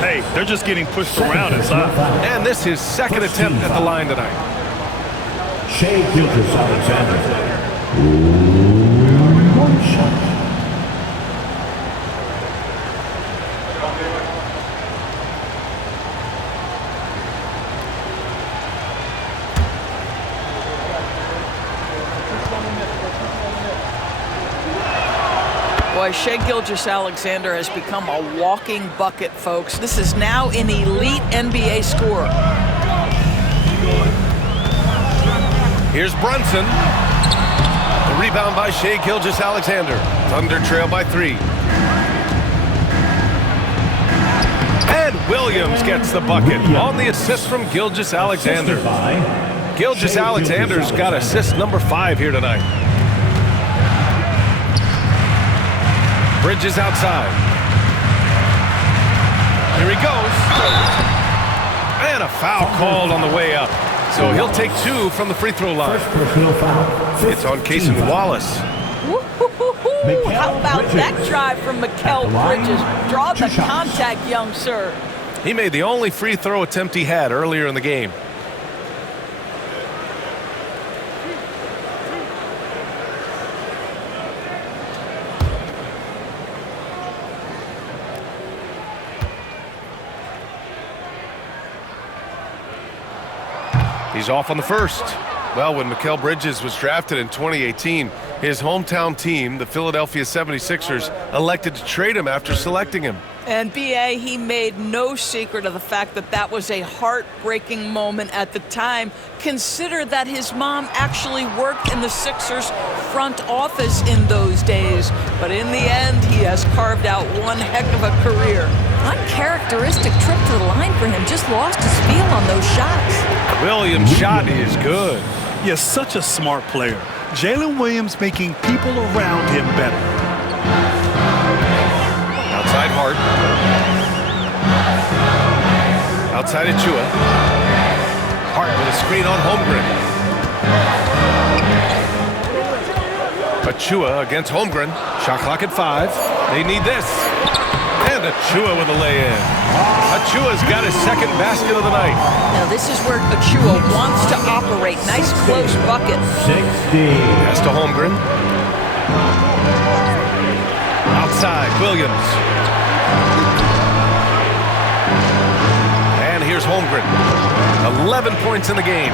Hey, they're just getting pushed around inside. And this is his second attempt at the line tonight. Shea Gilgeous-Alexander. One shot. Boy, Shai Gilgeous-Alexander has become a walking bucket, folks. This is now an elite NBA scorer. Here's Brunson. The rebound by Shai Gilgeous-Alexander. Thunder trail by 3. And Williams gets the bucket on the assist from Gilgeous-Alexander. Gilgeous-Alexander's got assist number 5 here tonight. Bridges outside. Here he goes. And a foul called on the way up. So he'll take 2 from the free throw line. It's on Cason Wallace. How about that drive from Mikal Bridges? Draw the contact, young sir. He made the only free throw attempt he had earlier in the game. He's off on the first. Well, when Mikal Bridges was drafted in 2018, his hometown team, the Philadelphia 76ers, elected to trade him after selecting him. And B.A., he made no secret of the fact that that was a heartbreaking moment at the time. Consider that his mom actually worked in the Sixers front office in those days. But in the end, he has carved out one heck of a career. Uncharacteristic trip to the line for him. Just lost his feel on those shots. Williams' shot is good. Yes, such a smart player. Jalen Williams making people around him better. Outside Hart. Outside Achua. Hart with a screen on Holmgren. Achua against Holmgren. Shot clock at 5. They need this. And Achua with a lay-in. Achua's got his second basket of the night. Now this is where Achua wants to operate. Nice close bucket. 60. Pass to Holmgren. Outside, Williams. And here's Holmgren. 11 points in the game.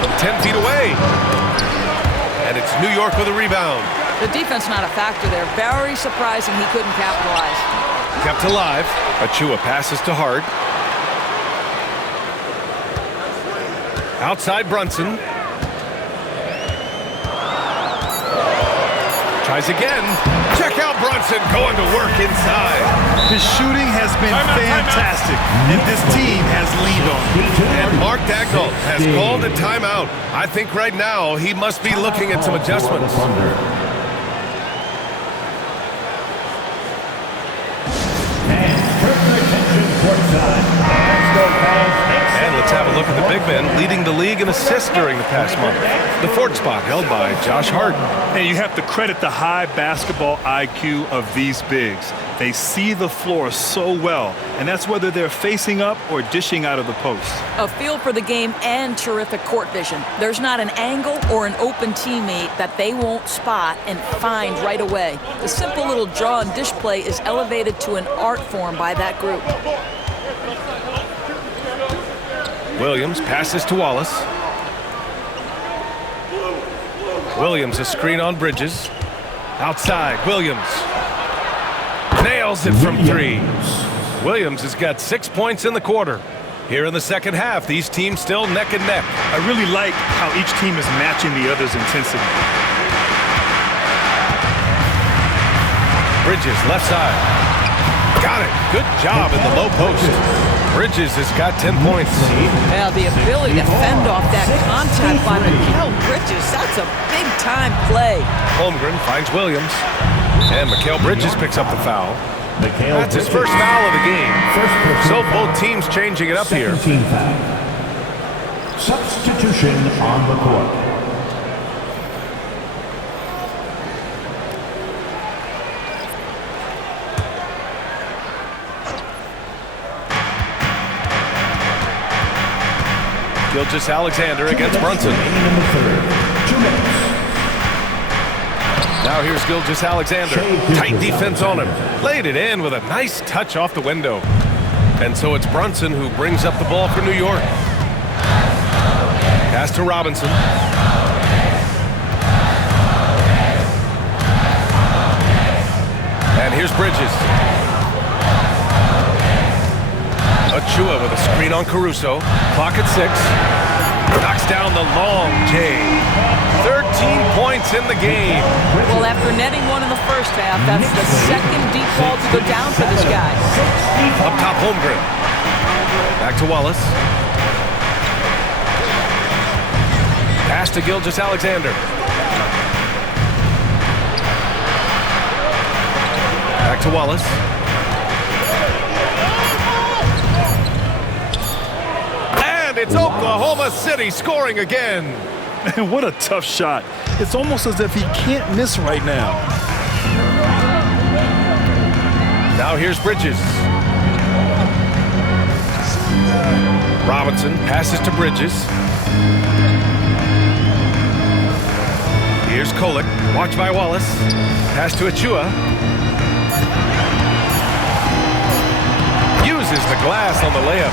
From 10 feet away. And it's New York with a rebound. The defense not a factor there. Very surprising he couldn't capitalize. Kept alive. Achua passes to Hart. Outside Brunson. Tries again. Check out Brunson going to work inside. His shooting has been fantastic, and this team has leaned on him. And Mark Daigneault has called a timeout. I think right now he must be looking at some adjustments. And let's have a look at the big men leading the league in assists during the past month. The 4th spot held by Josh Hart. And you have to credit the high basketball IQ of these bigs. They see the floor so well, and that's whether they're facing up or dishing out of the post. A feel for the game and terrific court vision. There's not an angle or an open teammate that they won't spot and find right away. The simple little draw and dish play is elevated to an art form by that group. Williams passes to Wallace. Williams a screen on Bridges. Outside, Williams. Nails it from 3. Williams has got 6 points in the quarter. Here in the second half, these teams still neck and neck. I really like how each team is matching the other's intensity. Bridges, left side. Got it. Good job in the low post. Bridges has got 10 points. Yeah, the ability to fend off that contact by Mikal Bridges, that's a big-time play. Holmgren finds Williams. And Mikal Bridges picks up the foul. That's his first foul of the game. So both teams changing it up here. Substitution on the court. Gilgeous-Alexander against Brunson. Now here's Gilgeous-Alexander. Tight defense on him. Laid it in with a nice touch off the window. And so it's Brunson who brings up the ball for New York. Pass to Robinson. And here's Bridges. Achua with a screen on Caruso. Clock at 6. Knocks down the long J. 13 points in the game. Well, after netting one in the first half, that's the second deep ball to go down for this guy. Up top, Holmgren. Back to Wallace. Pass to Gilgeous-Alexander. Back to Wallace. And it's Oklahoma City scoring again. And what a tough shot. It's almost as if he can't miss right now. Now here's Bridges. Robinson passes to Bridges. Here's Kolek, watched by Wallace. Pass to Achua. Uses the glass on the layup.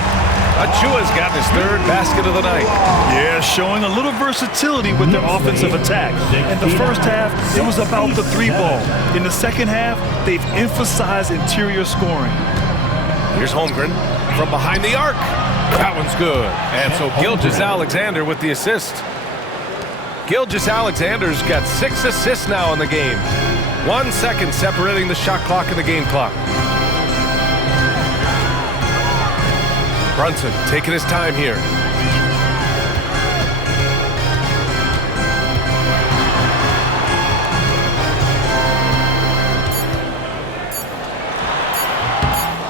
Achua's got his third basket of the night. Yeah, showing a little versatility with their offensive attack. In the first half, it was about the 3-ball. In the second half, they've emphasized interior scoring. Here's Holmgren from behind the arc. That one's good. And so Gilgeous-Alexander with the assist. Gilgeous-Alexander's got 6 assists now in the game. 1 second separating the shot clock and the game clock. Brunson taking his time here.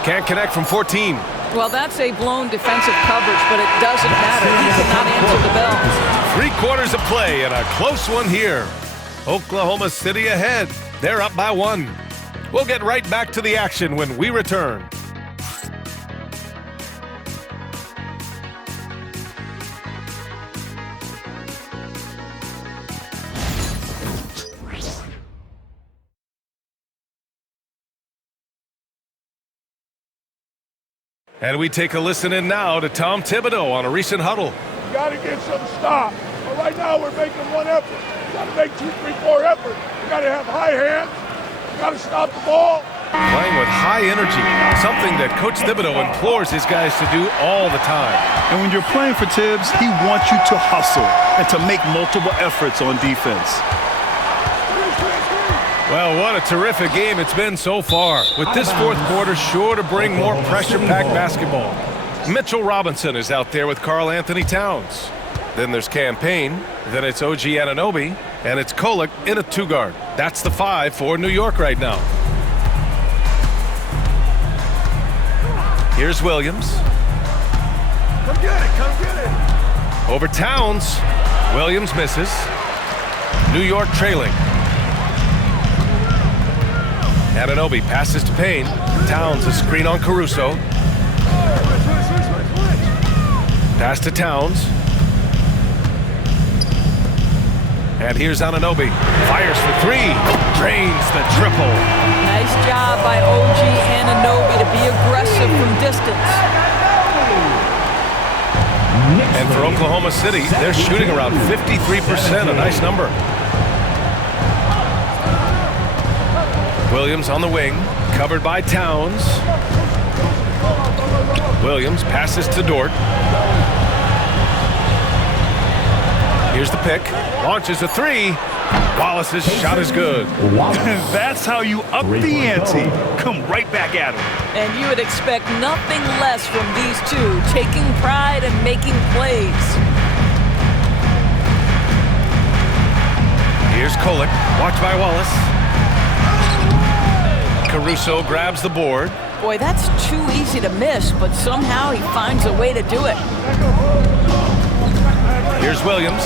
Can't connect from 14. Well, that's a blown defensive coverage, but it doesn't matter. He cannot answer the bell. 3 quarters of play and a close one here. Oklahoma City ahead. They're up by 1. We'll get right back to the action when we return. And we take a listen in now to Tom Thibodeau on a recent huddle. You got to get some stop. But right now we're making one effort. You got to make 2, 3, 4 efforts. You got to have high hands. You got to stop the ball. Playing with high energy, something that Coach Thibodeau implores his guys to do all the time. And when you're playing for Tibbs, he wants you to hustle and to make multiple efforts on defense. Well, what a terrific game it's been so far. With this fourth quarter sure to bring more pressure-packed basketball. Mitchell Robinson is out there with Karl Anthony Towns. Then there's Campaign, then it's OG Anunoby, and it's Kolek in a 2-guard. That's the 5 for New York right now. Here's Williams. Come get it, come get it. Over Towns. Williams misses. New York trailing. Anunoby passes to Payne. Towns a screen on Caruso. Pass to Towns. And here's Anunoby. Fires for 3. Drains the triple. Nice job by OG Anunoby to be aggressive from distance. And for Oklahoma City, they're shooting around 53%, a nice number. Williams on the wing, covered by Towns. Williams passes to Dort. Here's the pick, launches a 3. Wallace's shot is good. That's how you up the ante. Come right back at him. And you would expect nothing less from these two, taking pride and making plays. Here's Kolek, watched by Wallace. Caruso grabs the board. Boy, that's too easy to miss, but somehow he finds a way to do it. Here's Williams.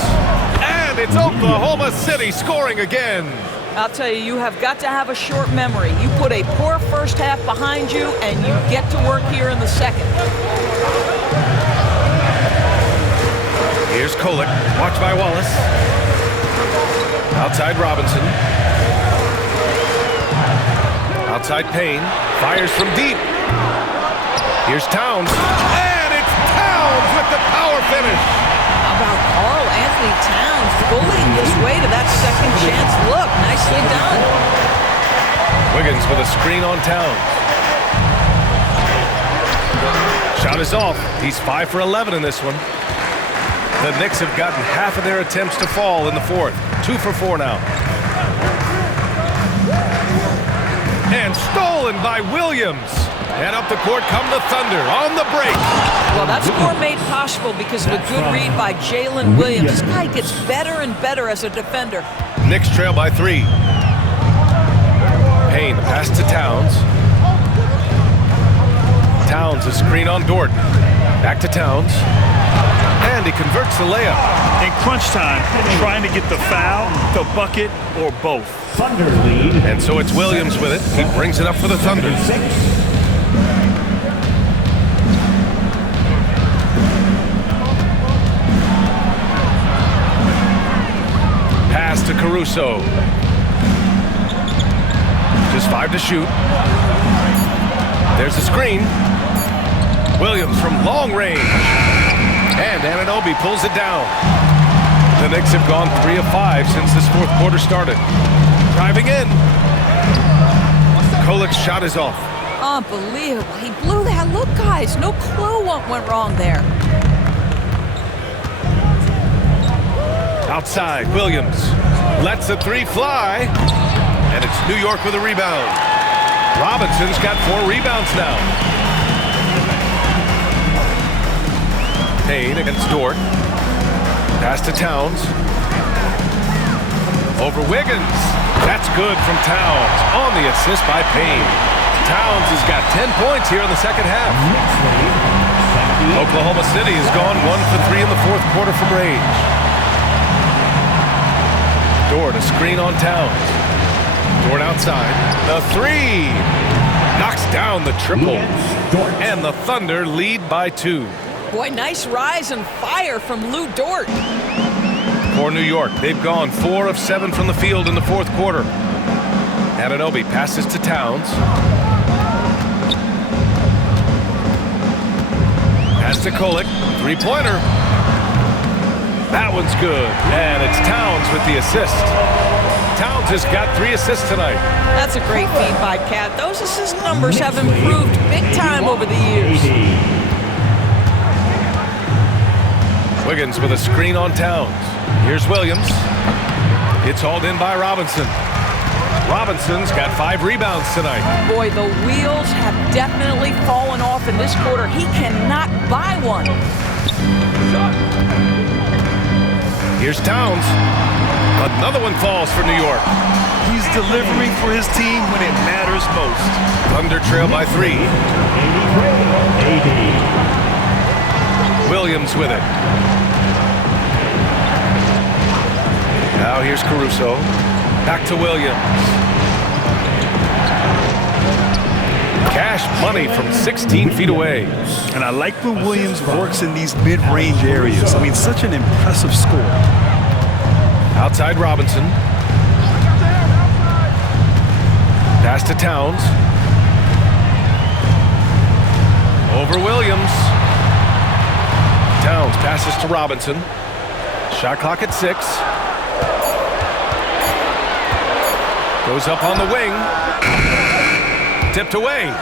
And it's Oklahoma City scoring again. I'll tell you, you have got to have a short memory. You put a poor first half behind you, and you get to work here in the second. Here's Kolek, watched by Wallace. Outside Robinson. Outside Payne, fires from deep. Here's Towns, and it's Towns with the power finish. How about Karl Anthony Towns bullying his way to that second chance look? Nicely done. Wiggins with a screen on Towns. Shot is off. He's 5 for 11 in this one. The Knicks have gotten half of their attempts to fall in the fourth. 2 for 4 now. And stolen by Williams. And up the court come the Thunder on the break. Well, that score made possible because of a good read by Jalen Williams. This guy gets better and better as a defender. Knicks trail by 3. Payne, the pass to Towns. Towns, a screen on Dort. Back to Towns. And he converts the layup. In crunch time, trying to get the foul, the bucket, or both. Thunder lead. And so it's Williams with it. He brings it up for the Thunder. Pass to Caruso. Just 5 to shoot. There's the screen. Williams from long range. And Anunoby pulls it down. The Knicks have gone 3 of 5 since this fourth quarter started. Driving in. Kolik's shot is off. Unbelievable. He blew that. Look, guys, no clue what went wrong there. Outside, Williams lets the 3 fly. And it's New York with a rebound. Robinson's got 4 rebounds now. Payne against Dort. Pass to Towns. Over Wiggins. That's good from Towns. On the assist by Payne. Towns has got 10 points here in the second half. Oklahoma City has gone 1 for 3 in the fourth quarter from range. Dort, a screen on Towns. Dort outside. The 3. Knocks down the triple. And the Thunder lead by 2. Boy, nice rise and fire from Lou Dort. For New York, they've gone 4 of 7 from the field in the fourth quarter. Anunoby passes to Towns. Pass to Kolik. 3-pointer. That one's good. And it's Towns with the assist. Towns has got 3 assists tonight. That's a great feed by Cat. Those assist numbers have improved big time over the years. Wiggins with a screen on Towns. Here's Williams. It's hauled in by Robinson. Robinson's got 5 rebounds tonight. Boy, the wheels have definitely fallen off in this quarter. He cannot buy one. Here's Towns. Another one falls for New York. He's delivering for his team when it matters most. Thunder trail by 3. Williams with it. Now here's Caruso. Back to Williams. Cash money from 16 feet away. And I like when Williams works in these mid-range areas. I mean, such an impressive score. Outside Robinson. Pass to Towns. Over Williams. Towns passes to Robinson. Shot clock at 6. Goes up on the wing. Tipped away.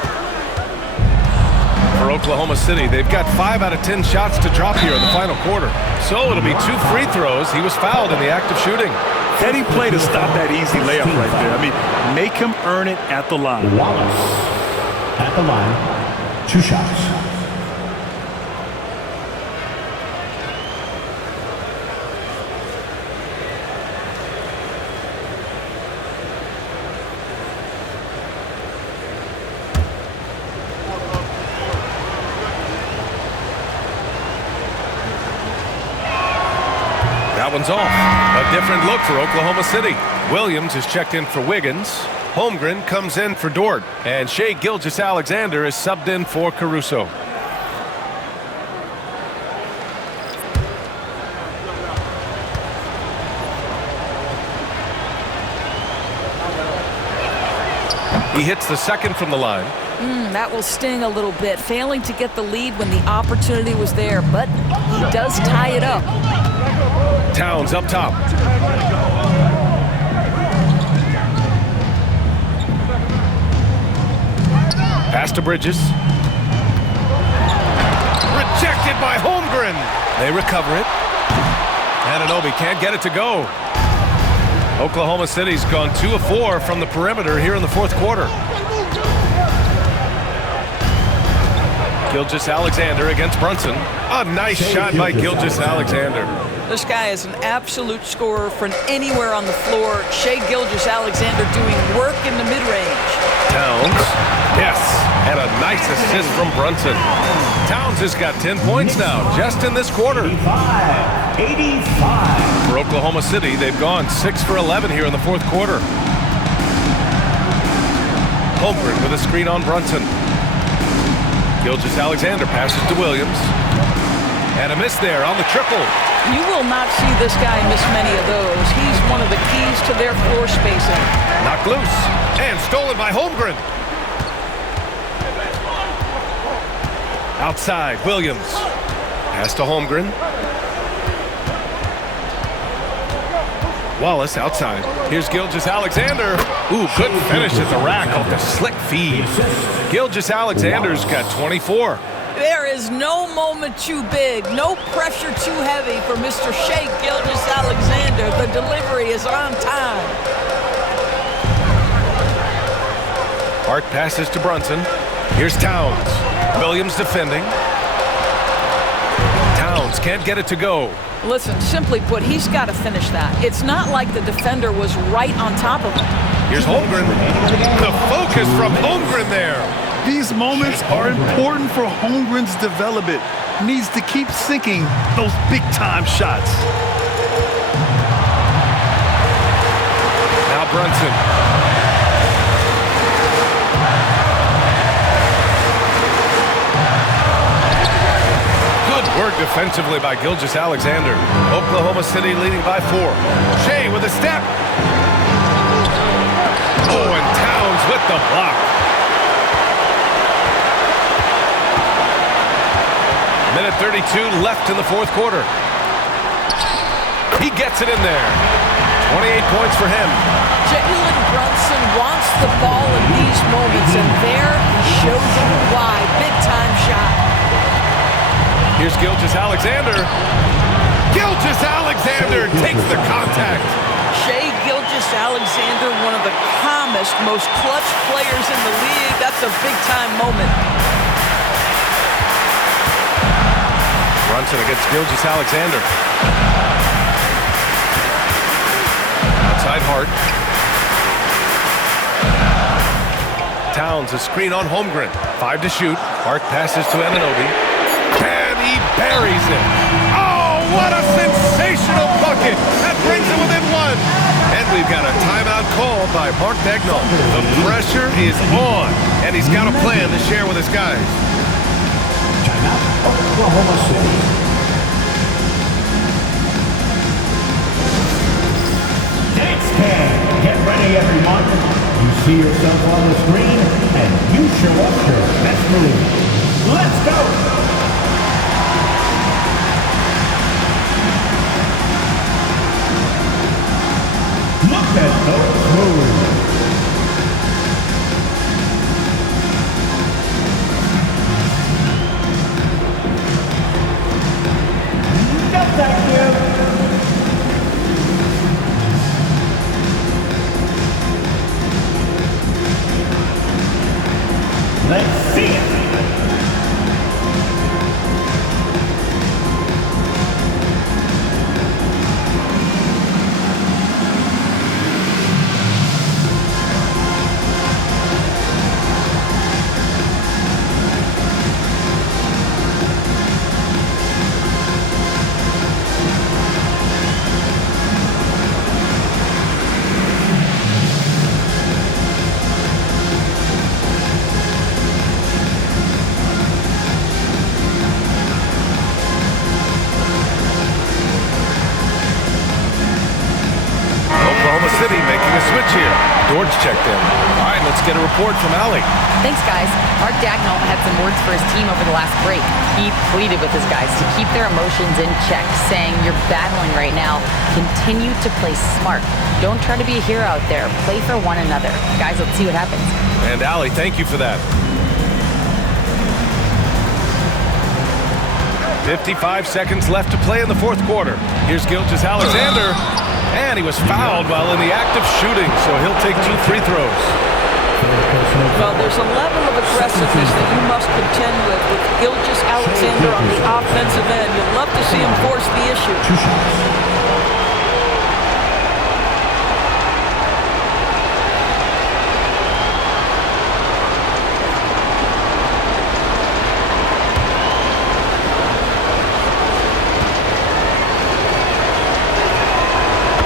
For Oklahoma City, they've got 5 out of 10 shots to drop here in the final quarter. So it'll be 2 free throws. He was fouled in the act of shooting. Heady play to stop that easy layup right there. I mean, make him earn it at the line. Wallace at the line. 2 shots. That one's off. A different look for Oklahoma City. Williams is checked in for Wiggins. Holmgren comes in for Dort. And Shai Gilgeous-Alexander is subbed in for Caruso. He hits the second from the line. That will sting a little bit. Failing to get the lead when the opportunity was there, but he does tie it up. Towns up top. Pass to Bridges. Rejected by Holmgren. They recover it. Anunoby can't get it to go. Oklahoma City's gone 2 of 4 from the perimeter here in the fourth quarter. Gilgeous-Alexander against Brunson. A nice shot by Gilgeous-Alexander. This guy is an absolute scorer from anywhere on the floor. Shai Gilgeous-Alexander doing work in the mid-range. Towns. Yes. And a nice assist from Brunson. Towns has got 10 points now, just in this quarter. 85. For Oklahoma City, they've gone 6 for 11 here in the fourth quarter. Holmgren with a screen on Brunson. Gilgeous-Alexander passes to Williams. And a miss there on the triple. You will not see this guy miss many of those. He's one of the keys to their floor spacing. Knocked loose. And stolen by Holmgren. Outside, Williams. Pass to Holmgren. Wallace outside. Here's Gilgeous-Alexander. Ooh, good finish at the rack off the slick feed. Gilgeous-Alexander's got 24. There is no moment too big, no pressure too heavy for Mr. Shai Gilgeous-Alexander. The delivery is on time. Hart passes to Brunson. Here's Towns. Williams defending. Towns can't get it to go. Listen, simply put, he's got to finish that. It's not like the defender was right on top of him. Here's Holmgren. The focus from Holmgren there. These moments are important for Holmgren's development. Needs to keep sinking those big-time shots. Now Brunson. Work defensively by Gilgeous-Alexander. Oklahoma City leading by 4. Shai with a step. Oh, and Towns with the block. Minute 32 left in the fourth quarter. He gets it in there. 28 points for him. Jalen Brunson wants the ball in these moments, and there he shows you why. Big-time shot. Here's Gilgeous-Alexander. Gilgeous-Alexander takes the contact. Shai Gilgeous-Alexander, one of the calmest, most clutch players in the league. That's a big-time moment. Brunson against Gilgeous-Alexander. Outside Hart. Towns a screen on Holmgren. 5 to shoot. Hart passes to Anunoby. And he buries it. Oh, what a sensational bucket. That brings him within 1. And we've got a timeout called by Mark Daigneault. The pressure is on, and he's got a plan to share with his guys. Timeout, Oklahoma City. Next game. Get ready, everyone. You see yourself on the screen, and you show up your best move. Let's go. Look at those moves. No, thank you. Let's see it. City making a switch here. George checked in. All right, let's get a report from Allie. Thanks, guys. Mark Daigneault had some words for his team over the last break. He pleaded with his guys to keep their emotions in check, saying, "You're battling right now. Continue to play smart. Don't try to be a hero out there. Play for one another." Guys, let's see what happens. And Allie, thank you for that. 55 seconds left to play in the fourth quarter. Here's Gilgeous-Alexander, and he was fouled while in the act of shooting, so he'll take 2 free throws. Well, there's a level of aggressiveness that you must contend with Gilgeous-Alexander on the offensive end. You'll love to see him force the issue.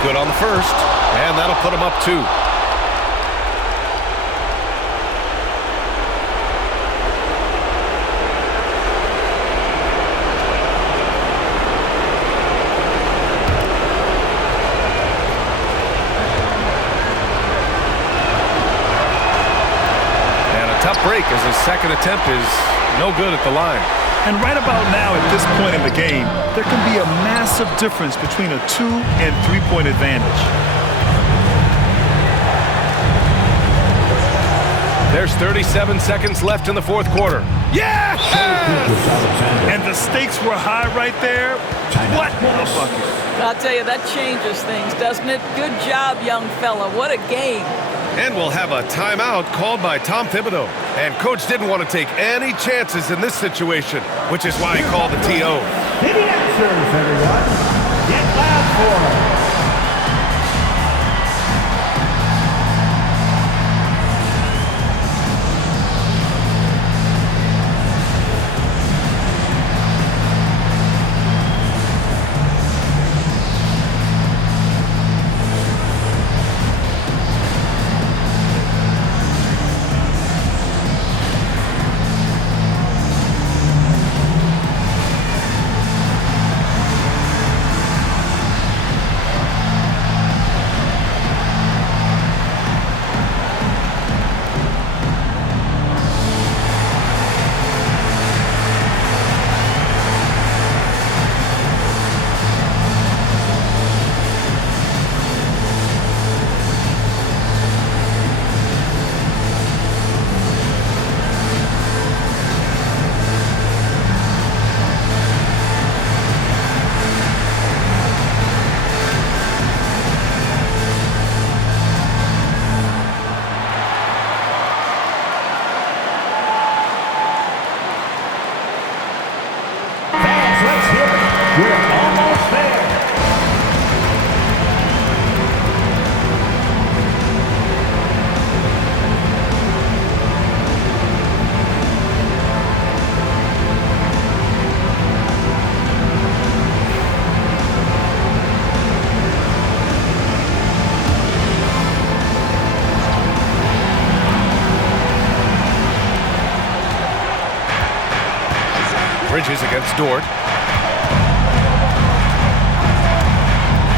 Good on the first, and that'll put him up 2. And a tough break as his second attempt is no good at the line. And right about now, at this point in the game, there can be a massive difference between a 2- and 3-point advantage. There's 37 seconds left in the fourth quarter. Yes! And the stakes were high right there. What a bucket. I'll tell you, that changes things, doesn't it? Good job, young fella. What a game. And we'll have a timeout called by Tom Thibodeau. And Coach didn't want to take any chances in this situation, which is why he called the TO. The answers, everyone. Get loud for him. We're almost there. Bridges against Dort.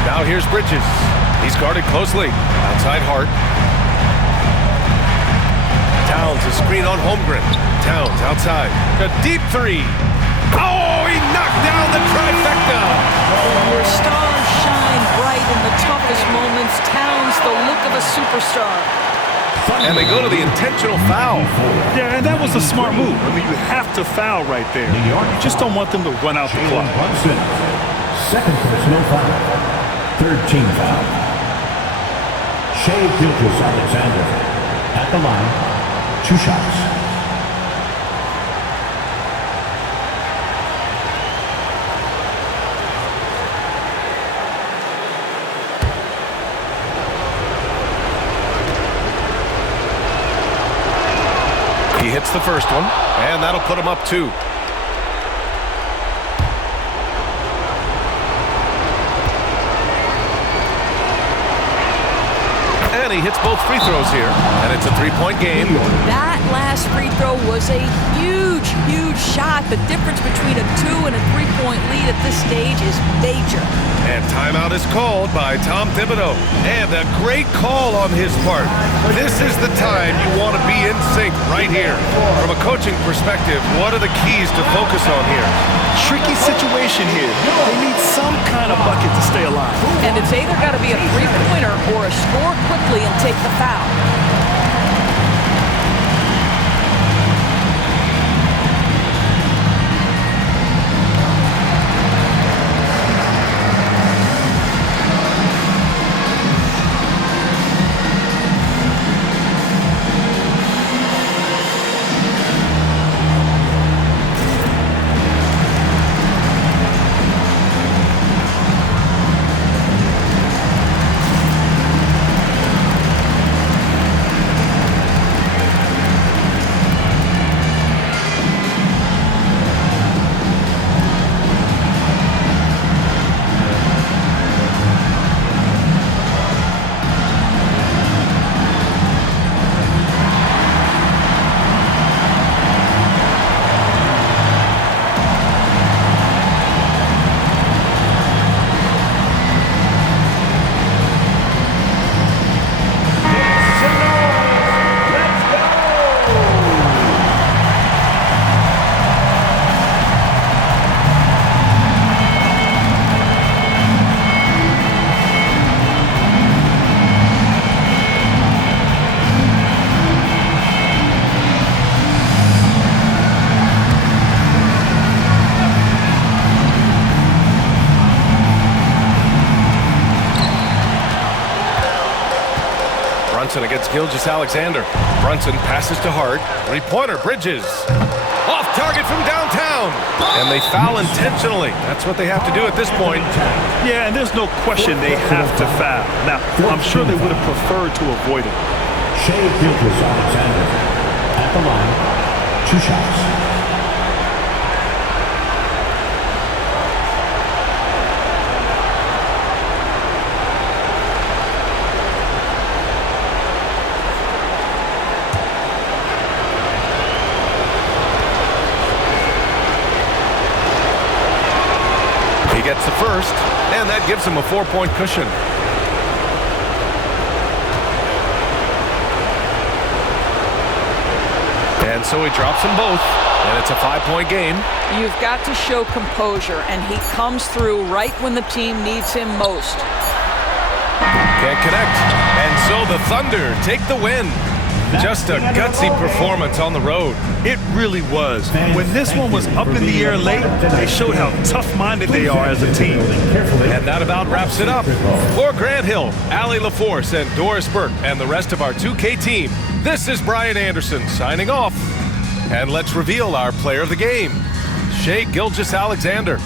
Now here's Bridges. He's guarded closely. Outside Hart. Towns a screen on Holmgren. Towns outside. A deep three. Oh, he knocked down the trifecta. Where stars shine bright in the toughest moments, Towns the look of a superstar. And they go to the intentional foul. Yeah, and that was a smart move. I mean, you have to foul right there. You just don't want them to run out the clock. Second personal foul. Third team foul. Shea Gilgeous-Alexander at the line. 2 shots. He hits the first one, and that'll put him up 2. And he hits both free throws here, and it's a 3-point game. That last free throw was a huge, huge shot. The difference between a 2 and a 3-point lead at this stage is major. And timeout is called by Tom Thibodeau. And a great call on his part. This is the time you want to be in sync right here. From a coaching perspective, what are the keys to focus on here? Tricky situation here. They need some kind of bucket to stay alive. And it's either got to be a three-pointer or a score quickly and take the foul. Gilgeous-Alexander. Brunson passes to Hart. Three-pointer, Bridges. Off target from downtown. And they foul intentionally. That's what they have to do at this point. Yeah, and there's no question they have to foul. Now, I'm sure they would have preferred to avoid it. Shea Gilgeous-Alexander at the line. 2 shots. He gets the first, and that gives him a 4-point cushion. And so he drops them both, and it's a 5-point game. You've got to show composure, and he comes through right when the team needs him most. Can't connect. And so the Thunder take the win. Just a gutsy performance on the road. It really was. When this one was up in the air late, they showed how tough-minded they are as a team. And that about wraps it up. For Grant Hill, Allie LaForce, and Doris Burke, and the rest of our 2K team, this is Brian Anderson signing off. And let's reveal our player of the game, Shea Gilgeous-Alexander.